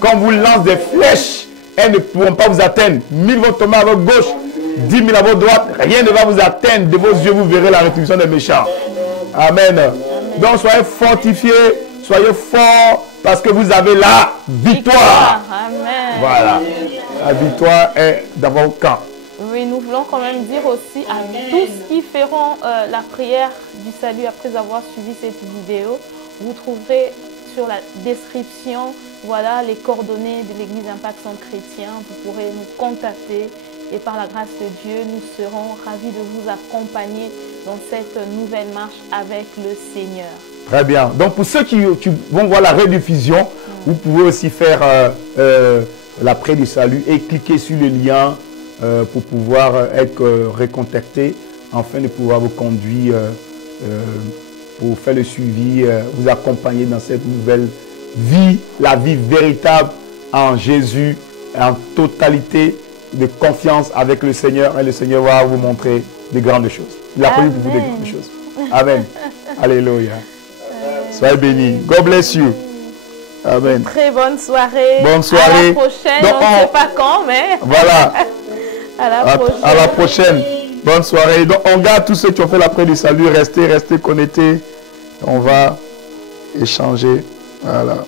Quand vous lancez des flèches, elles ne pourront pas vous atteindre. 1000 vont tomber à votre gauche, 10 000 à votre droite, rien ne va vous atteindre. De vos yeux, vous verrez la rétribution des méchants. Amen. Donc soyez fortifiés. Soyez forts parce que vous avez la victoire. Amen. Voilà. La victoire est dans vos camps. Oui, nous voulons quand même dire aussi à tous qui feront la prière du salut après avoir suivi cette vidéo, vous trouverez sur la description, voilà, les coordonnées de l'Église Impact Centre Chrétien. Vous pourrez nous contacter et par la grâce de Dieu, nous serons ravis de vous accompagner dans cette nouvelle marche avec le Seigneur. Très bien. Donc, pour ceux qui vont voir la rediffusion, vous pouvez aussi faire la prière du salut et cliquer sur le lien pour pouvoir être recontacté afin de pouvoir vous conduire pour faire le suivi, vous accompagner dans cette nouvelle vie, la vie véritable en Jésus, en totalité de confiance avec le Seigneur. Et le Seigneur va vous montrer de grandes choses. Il a prévu pour vous de grandes choses. Amen. Alléluia. Soyez bénis. God bless you. Amen. Très bonne soirée. Bonne soirée. À la prochaine. Donc, on ne sait pas quand, mais... Voilà. À la prochaine. Bonne soirée. Donc, on garde tous ceux qui ont fait la prière du salut. Restez connectés. On va échanger. Voilà.